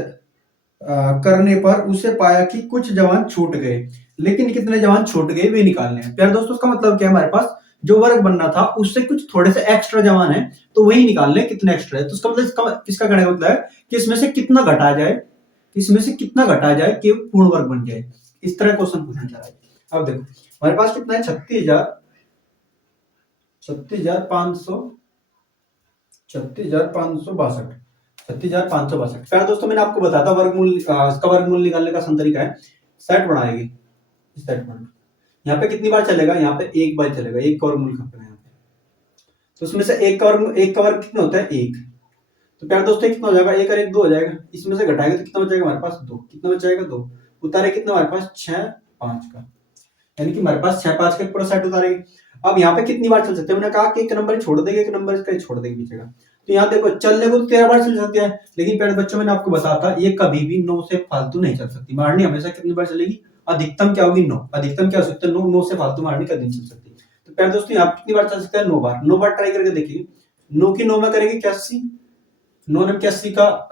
करने पर उसे पाया कि कुछ जवान छूट गए, लेकिन कितने जवान छूट गए वे निकालने हैं। प्यारे दोस्तों, उसका मतलब क्या है? हमारे पास जो वर्ग बनना था उससे कुछ थोड़े से एक्स्ट्रा जवान है, तो वही निकालने कितने एक्स्ट्रा है। तो उसका मतलब किसका कहने का मतलब है कि इसमें से कितना घटा जाए, इसमें से कितना घटा जाए कि पूर्ण वर्ग बन जाए। इस तरह क्वेश्चन पूछना चाह रहा है। अब देखो हमारे पास कितना है? 36,562। 36,562। प्यारे दोस्तों, मैंने आपको बताया था वर्गमूल, इसका वर्गमूल निकालने का आसान तरीका है सेट बनाएगी। सेट बना यहाँ पे कितनी बार चलेगा? यहाँ पे एक बार चलेगा, एक का वर्गमूल खत्म है यहाँ पे। तो उसमें से एक का वर्ग कितना होता है? एक। तो प्यारे दोस्तों कितना हो जाएगा? एक और एक दो हो जाएगा। इसमें से घटाएंगे तो कितना बचेगा हमारे पास? दो। कितना बचेगा? दो। उतारे कितना हमारे पास? 6 5 का, यानी कि हमारे पास 6 5 का पूरा सेट उतारेगी। अब यहाँ पे कितनी बार चल सकते हैं? मैंने कहा कि एक नंबर छोड़ देंगे, एक नंबर इसका छोड़ देंगे बचेगा। तो यहाँ देखो चलने को तो 13 बार चल सकते हैं, लेकिन प्यारे बच्चों मैंने आपको बताया था ये कभी भी 9 से फालतू नहीं चल सकती। मारनी हमेशा कितनी बार चलेगी? अधिकतम क्या होगी? 9। अधिकतम क्या हो सकता है? 9। 9 से फालतू मारनी कभी नहीं चल सकती। तो प्यारे दोस्तों यहाँ कितनी बार चल सकता है? 9 बार। 9 बार ट्राई करके देखिए। 9 की 9 में करेंगे 81। 9 नम 81 का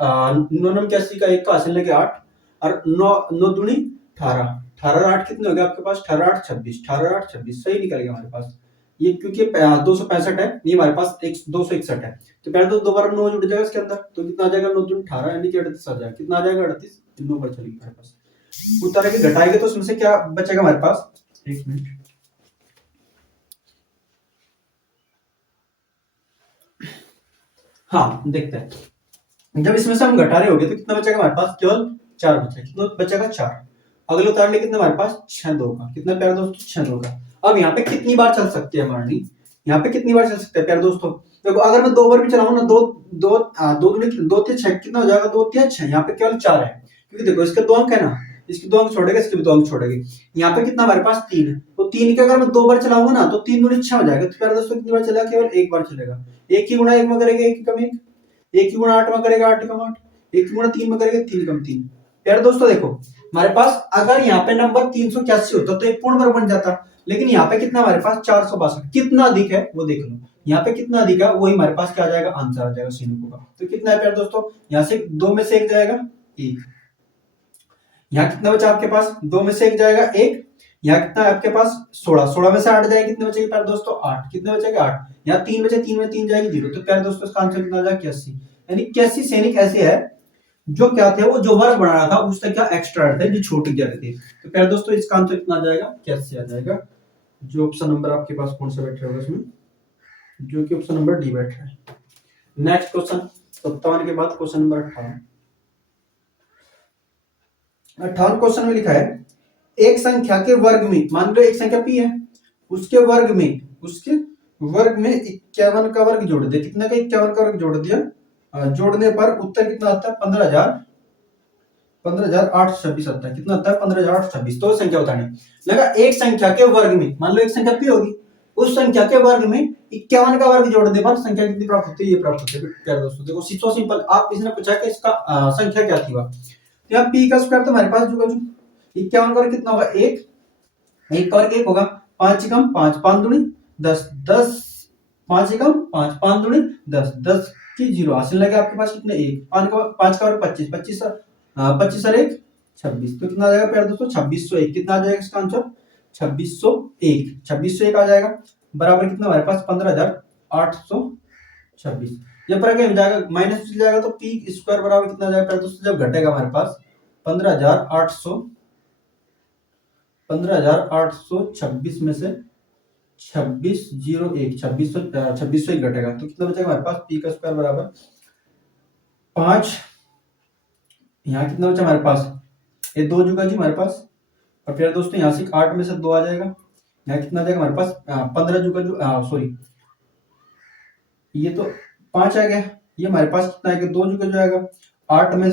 9 नम 81 का 1 का हासिल लेके 8 और 9 9 दूनी 18। 18 और 8 कितने हो गए आपके पास? 18 8 26। 18 8 26 सही निकल गया हमारे पास। ये क्योंकि 265 है, ये हमारे पास 261 है। तो पहले तो दोबारा 9 जुड़ जाएगा इसके अंदर, तो कितना आ जाएगा? 9 दूनी 18 यानी कि 38 आ जाएगा। कितना आ जाएगा? 38। 9 पर चलेगी हमारे पास। उतारे के घटाएंगे तो उसमें से क्या बचेगा हमारे पास? एक मिनट। हाँ देखते हैं। जब इसमें से हम घटा रहे होंगे तो कितना बचेगा हमारे पास? केवल 4 बचेगा। कितना बचेगा? 4। अगले उतार ले कितना हमारे पास? 6 2 का। कितना प्यारे दोस्तों? 6 2 का। अब यहाँ पे कितनी बार चल सकती है मारनी? यहाँ पे कितनी बार चल सकते हैं प्यारे दोस्तों? देखो अगर मैं 2 बार भी चलाऊं ना, दो दो दो दो तीन 6 कितना हो जाएगा? 2 3 6। यहाँ पे केवल 4 है, क्योंकि देखो इसके 2 अंक है ना, इसके 2 अंक छोड़ेगा, इसके भी 2 अंक छोड़ेगी। यहाँ पे कितना हमारे पास? 3 है। तो 3 के अगर मैं 2 बार चलाऊंगा ना तो 3 दूनी 6 हो जाएगा। तो प्यारे दोस्तों कितनी बार चलेगा? केवल एक बार चलेगा। एक की गुणा एक में करेंगे, एक कम एक। एक की गुणा 8 में करेगा, 8 कम 8। एक की गुणा 3 में करेंगे, 3 कम 3। प्यारे दोस्तों देखो हमारे पास अगर यहाँ पे नंबर 381 होता तो एक पूर्ण वर्ग बन जाता, लेकिन यहाँ पे कितना हमारे पास? 462। कितना अधिक है वो देख लो। यहाँ पे कितना अधिक है वही हमारे पास क्या आ जाएगा? आंसर आ जाएगा सीनों का। तो कितना है प्यारे दोस्तों? यहाँ से 2 में से 1 जाएगा, 1। यहाँ कितना बचा आपके पास? 2 में से 1 जाएगा, 1। यहाँ कितना है आपके पास? 16। 16 में से 8 जाएगी, कितने बचेगी प्यारे दोस्तों? 8। कितने बचेगा? 8। यहाँ 3 बचे, 3 में 3 जाएगी 0। तो प्यारे दोस्तों इसका आंसर कितना आ जाएगा? 81। यानी 81 सैनिक ऐसे है जो क्या थे, वो जो वर्ग बना रहा था उससे क्या एक्स्ट्रा थे, जो छूट गया थे। तो प्यारे दोस्तों इसका आंसर कितना आ जाएगा? 81 आ जाएगा। जो ऑप्शन नंबर आपके पास कौन सा बैठ रहा होगा इसमें? जो कि ऑप्शन नंबर डी बैठ रहा है। नेक्स्ट क्वेश्चन 57 के बाद क्वेश्चन नंबर 58। 58 क्वेश्चन में लिखा है एक संख्या के वर्ग में, मान लो एक संख्या p है, उसके वर्ग में 51 का वर्ग जोड़ दे। कितना का? 51 का वर्ग जोड़ दिया। जोड़ने पर उत्तर कितना आता है? 15,826 आता है। कितना आता है? 15,826। तो संख्या बतानी लगा एक संख्या के वर्ग में, मान लो एक संख्या p होगी, उस संख्या के वर्ग में 51 का वर्ग जोड़ने पर संख्या कितनी प्राप्त होती है? ये प्राप्त होती है। प्यारे दोस्तों देखो सो सिंपल, आप इसने पूछा कि इसका संख्या क्या थी वह, तो यहाँ p का स्क्वायर तो हमारे पास जो 51 का वर्ग कितना होगा? 1। 1 का वर्ग 1 होगा। 5 एकम 5, 5 दूनी 10, 10 5 एकम 5, 5 दूनी 10, 10 की 0 हासिल लगे आपके पास कितने? 1। 5 का वर्ग 25, 25 25 और 1 26। तो कितना आ जाएगा प्यारे दोस्तों? 2601। कितना आ जाएगा इसका आंसर? 2601। 2601 आ जाएगा। बराबर कितना हमारे पास? 15,826। जब पर क्या जाएगा? माइनस चल जाएगा तो पी स्क्वायर बराबर कितना आ जाएगा प्यारे दोस्तों? जब घटेगा हमारे पास 15,826 में से 2601 घटेगा तो कितना बचेगा हमारे पास? पी का स्क्वायर बराबर 5। यहाँ कितना बचा हमारे पास? ये 2 जुगा जी हमारे पास। और फिर दोस्तों यहाँ से 8 में से 2 आ जाएगा। यहाँ कितना आ जाएगा हमारे पास? 15 जुगा जो सॉरी ये तो 5 आ गया। ये हमारे पास कितना आएगा? 2 जुगा जो आएगा। 8 में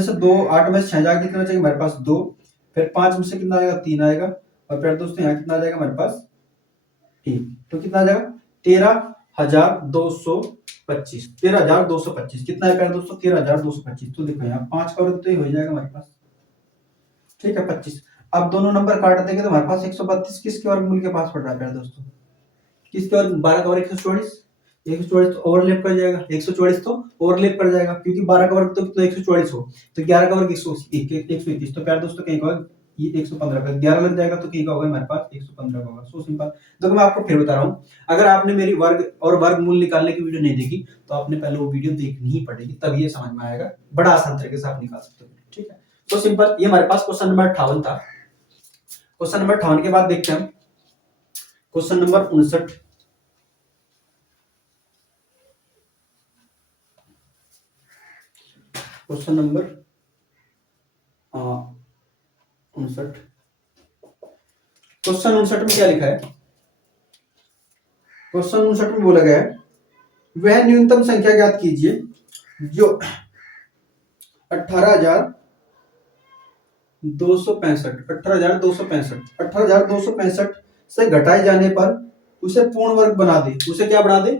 से 2 8 में से 6 जाएगा, कितना बचेगा हमारे पास? 2। फिर 5 में से कितना आएगा? 3 आएगा। और प्यारे दोस्तों यहाँ कितना आ जाएगा हमारे पास 1, तो कितना आ जाएगा 13,225। 13,225 कितना है प्यारे दोस्तों 13,225। तो देखो यहाँ 5 का वर्ग तो ये हो जाएगा हमारे पास, ठीक है 25। अब दोनों नंबर काट देंगे तो हमारे पास 132 किसके वर्गमूल के पास पड़ रहा है प्यारे दोस्तों, किसके वर्ग 12 का वर्ग 144। 144 तो ओवरलैप कर जाएगा, 144 तो ओवरलैप कर जाएगा क्योंकि 12 का वर्ग तो कितना 144 हो, तो 11 का वर्ग 121। तो प्यारे दोस्तों कहीं का वर्ग ये 115 का 11 लग जाएगा तो कहीं का होगा हमारे पास 115 का होगा। So simple. देखो मैं आपको फिर बता रहा हूँ, अगर आपने मेरी वर्ग और वर्गमूल निकालने की वीडियो नहीं देखी तो आपने पहले वो वीडियो देखनी ही पड़ेगी, तब ये समझ में आएगा, बड़ा आसान तरीके से आप निकाल सकते हो, ठीक है। तो सिंपल, ये हमारे पास क्वेश्चन नंबर 58 था। क्वेश्चन नंबर 58 के बाद देखते हैं question number 59। Question number 59। Question 59 में क्या लिखा है, क्वेश्चन 59 में बोला गया है वह न्यूनतम संख्या ज्ञात कीजिए जो 18,265 से घटाए जाने पर उसे पूर्ण वर्ग बना दे। उसे क्या बना दे,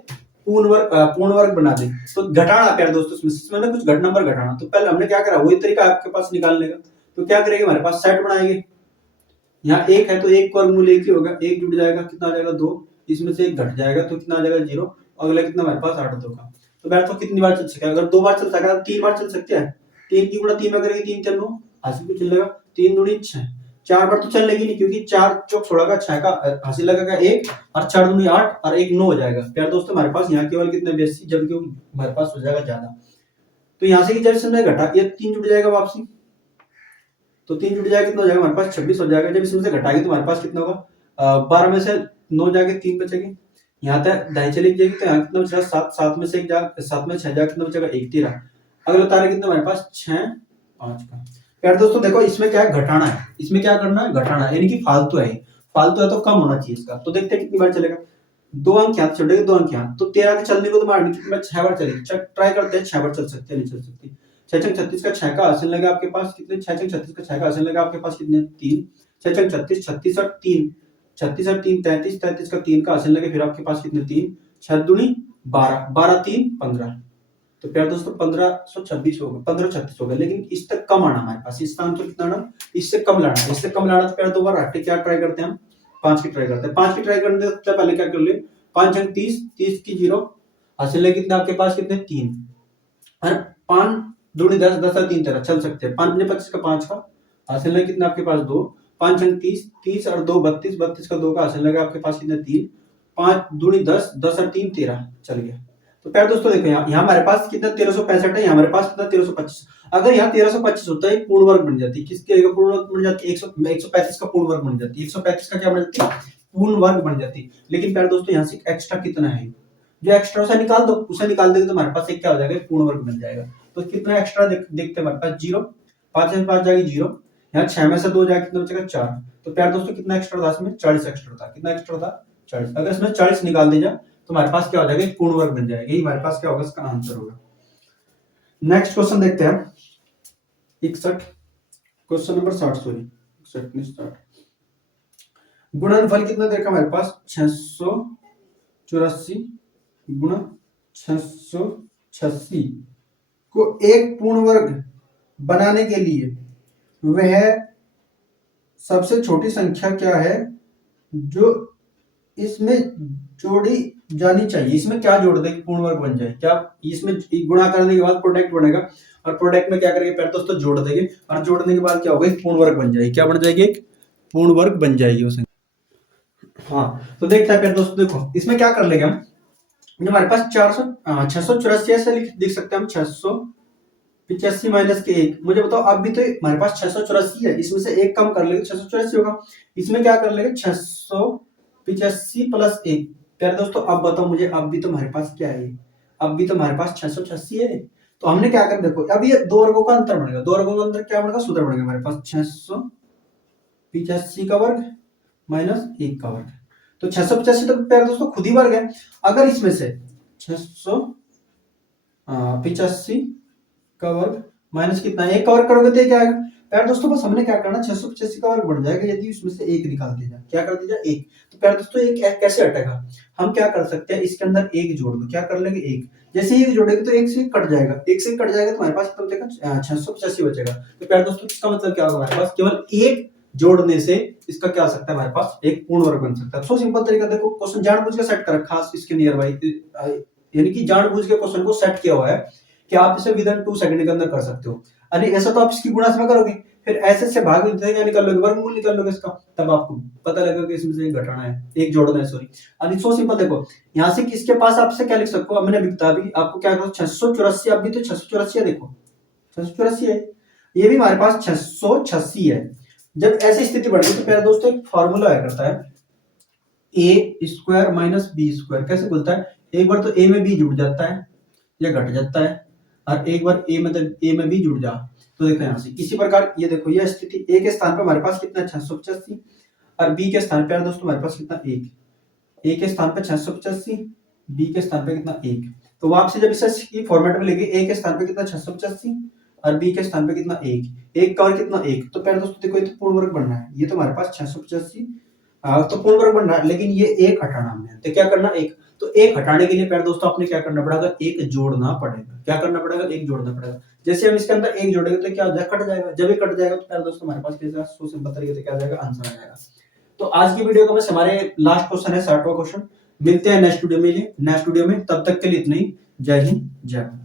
पूर्ण वर्ग बना दे। तो घटाना प्यारे दोस्तों, इसमें ना कुछ नंबर घटाना। तो पहले हमने क्या करा, वही तरीका आपके पास निकालने का। तो क्या करेंगे, हमारे पास सेट बनाएंगे। यहाँ 1 है तो 1 का वर्गमूल 1 ही होगा, 1 जुड़ जाएगा कितना आ जाएगा 2, इसमें से 1 घट जाएगा तो कितना आ जाएगा 0, अगला कितना हमारे पास 8 2 का। तो बैठ तो कितनी बार चल सकेगा, अगर 2 बार चल सकेगा 3 बार चल सकते हैं। 3 की गुणा 3 में करेंगे 3 3 9 हासिल भी चलेगा, 3 दूनी 6, 4 बार तो चलेगी नहीं क्योंकि 4 चौक 16 का 6 का हासिल लगेगा 1 और 4 दूनी 8 और 1 9 हो जाएगा। प्यारे दोस्तों हमारे पास यहाँ केवल कितने 82, जबकि हमारे पास हो जाएगा ज्यादा। तो यहाँ से जब इसमें घटा ये 3 जुड़ जाएगा वापसी, तो 3 जुड़ जाएगा कितना हो जाएगा हमारे पास 26 हो जाएगा। जब इसमें से घटाएंगे तो हमारे पास कितना होगा, 12 में से 9 जाके 3 बचेगी, यहाँ तक दाएं चली जाएगी तो यहाँ कितना बचेगा 7, 7 में से 1 जा 7 में 6 जा कितना बचेगा 1 13। अगला तारा कितना हमारे पास 6 5 का। यार दोस्तों देखो इसमें क्या है, घटाना है, इसमें क्या करना है, घटाना है, यानी कि फालतू है, फालतू है तो कम होना चाहिए इसका। तो देखते हैं कितनी बार चलेगा, 2 अंक यहाँ छोड़ेगा 2 अंक यहाँ, तो 13 के चलने को तो मारने कितनी बार 6 बार चलेगी। ट्राई करते हैं 6 बार चल सकते हैं, नहीं चल सकती। 6 छंग 36 का 6 का हासिल लगा आपके पास कितने, 6 छंग 36 का 6 का हासिल लगा आपके पास कितने 3, 6 छंग 36 36 और 3 36 और 3 33 33 का 3 का हासिल लगे फिर आपके पास कितने 3 6 दूनी 12 12 3 15। तो प्यारे दोस्तों 1526 होगा, 1536 होगा, लेकिन इस तक कम आना हमारे पास, इसका आंसर कितना आना, इससे कम लाना, इससे कम लाना। तो प्यारे दो बार हटे क्या ट्राई करते हैं हम, 5 की ट्राई करते हैं। 5 की ट्राई करने से पहले क्या कर ले, 5 अंक 30 30 की 0 हासिल लगे कितने आपके पास कितने 3 और 5 दूनी 10 10 और 3 13 चल सकते हैं। 5 25 का 5 का हासिल लगे कितने आपके पास 2, 5 अंक 30 30 और 2 32 32 का 2 का हासिल लगा आपके पास कितने 3, 5 दूनी 10 10 और 3 13 चल गया। तो प्यारे दोस्तों देखो यहाँ हमारे पास कितना 1365 है, यहाँ हमारे पास कितना 1325। अगर यहाँ 1325 होता है पूर्ण वर्ग बन जाती है, किसके पूर्ण वर्ग बन जाती है 135 का पूर्ण वर्ग बन जाती है, 135 का क्या बन जाती है पूर्ण वर्ग बन जाती है। लेकिन प्यारे दोस्तों यहाँ से एक्स्ट्रा कितना है, जो एक्स्ट्रा उसे निकाल दो, उसे निकाल देंगे तो हमारे पास एक क्या हो जाएगा पूर्ण वर्ग बन जाएगा। तो कितना एक्स्ट्रा देखते हैं हमारे पास 0, 5 में 5 जाएगी 0, यहाँ 6 में से 2 जाएगा कितना बचेगा 4। तो प्यारे दोस्तों कितना एक्स्ट्रा था इसमें 40 एक्स्ट्रा था, कितना एक्स्ट्रा था 40। अगर इसमें 40 निकाल दिया तो हमारे पास क्या हो जाएगा पूर्ण वर्ग बन जाएगा, यही हमारे पास क्या होगा इसका आंसर होगा। नेक्स्ट क्वेश्चन देखते हैं 61, क्वेश्चन नंबर 60 सॉरी 60 गुणनफल कितना देखा हमारे पास 684 गुणा 686 को एक पूर्ण वर्ग बनाने के लिए वह सबसे छोटी संख्या क्या है जो इसमें जोड़ी जानी चाहिए। इसमें क्या जोड़ दें पूर्ण वर्ग बन जाए, क्या इसमें गुणा करने के बाद प्रोडक्ट बनेगा और प्रोडक्ट में क्या करेंगे पहले दोस्तों जोड़ देंगे और जोड़ने के बाद क्या होगा पूर्ण वर्ग बन जाएगी, क्या बन जाएगी एक पूर्ण वर्ग बन जाएगी उसे। हाँ तो देखते हैं फिर दोस्तों, देखो इसमें क्या कर लेंगे हम, हमारे पास 684 ऐसे लिख सकते हैं हम 685 माइनस के 1। मुझे बताओ अब भी तो हमारे पास 684 है, इसमें से एक कम कर लेंगे 684 होगा। इसमें क्या कर लेंगे 685 प्लस 1। प्यारे दोस्तों अब बताओ मुझे, अब भी तो हमारे पास क्या है, अब भी तो हमारे पास 686 है। तो हमने क्या कर देखो अब ये दो वर्गों का अंतर बनेगा, दो वर्गों का अंतर क्या बनेगा सूत्र बनेगा हमारे पास 685 का वर्ग माइनस 1 का वर्ग। तो 685 तो प्यारे दोस्तों खुद ही वर्ग है। अगर इसमें से 685 का वर्ग माइनस कितना 1 का वर्ग करोगे तो क्या आएगा। प्यारे दोस्तों बस हमने क्या करना, 685 का वर्ग बढ़ जाएगा यदि उसमें से एक निकाल दिया जाए। क्या कर दिया जाए? एक। तो प्यारे दोस्तों एक कैसे हटेगा, हम क्या कर सकते हैं, इसके अंदर एक जोड़ दो। क्या कर लेंगे? एक। जैसे ही जोड़ेंगे तो एक से एक कट जाएगा, एक से कट जाएगा तो हमारे पास कितना बचेगा? 685 बचेगा। तो प्यारे दोस्तों इसका मतलब क्या होगा, हमारे पास केवल एक जोड़ने से इसका क्या आ सकता है, हमारे पास एक पूर्ण वर्ग बन सकता है। सो सिंपल तरीका देखो, क्वेश्चन जानबूझ के सेट कर रखा इसके नियर बाई, यानी कि जानबूझ के क्वेश्चन को सेट किया हुआ है कि आप इसे विद इन 2 सेकंड के अंदर कर सकते हो। अरे ऐसा तो आप इसकी गुणा से करोगे, फिर ऐसे से भाग में निकाल लोगे, वर्गमूल निकाल लोगे इसका, तब आपको पता लगेगा कि इसमें से एक घटाना है, एक जोड़ना है, सॉरी। अरे सो सिंपल देखो, यहाँ से किसके पास आपसे क्या लिख सकते हो, मैंने अभी बता दी आपको क्या करो, 684, अब भी तो 684 है, देखो 684 है, ये भी हमारे पास 686 है। जब ऐसी स्थिति बढ़ेगी तो प्यारे दोस्तों एक फॉर्मूला आया करता है, ए स्क्वायर माइनस बी स्क्वायर। कैसे बोलता है, एक बार तो ए में बी जुड़ जाता है या घट जाता है, और एक बार ए में बी जुड़ जा। तो देखो यहाँ से इसी प्रकार ये देखो, ये स्थिति ए के स्थान पर हमारे पास कितना है, 685, और बी के स्थान पर दोस्तों हमारे पास कितना, एक। ए के स्थान पर 685, बी के स्थान पे कितना, एक। तो वो आपसे जब इसे फॉर्मेट में लेंगे, ए के स्थान पे कितना 685 और बी के स्थान पे कितना, एक का और कितना, एक। तो पहले दोस्तों देखो ये तो पूर्ण वर्ग बनना है, ये तो हमारे पास 685 तो पूर्ण वर्ग बन रहा है, लेकिन ये एक हटाना हमने, तो क्या करना, एक। तो एक हटाने के लिए पहले दोस्तों आपने क्या करना पड़ेगा, एक जोड़ना पड़ेगा। क्या करना पड़ेगा, एक जोड़ना पड़ेगा। जैसे हम इसके अंदर एक जोड़ेंगे तो क्या हो जाएगा, कट जाएगा। जब ये कट जाएगा तो पहले दोस्तों हमारे पास कैसे सो सिंपल तरीके से क्या आ जाएगा, आंसर आ जाएगा। तो आज की वीडियो का बस हमारे लास्ट क्वेश्चन है, 60वां क्वेश्चन। मिलते हैं नेक्स्ट वीडियो में, तब तक के लिए इतना ही। जय हिंद, जय भारत।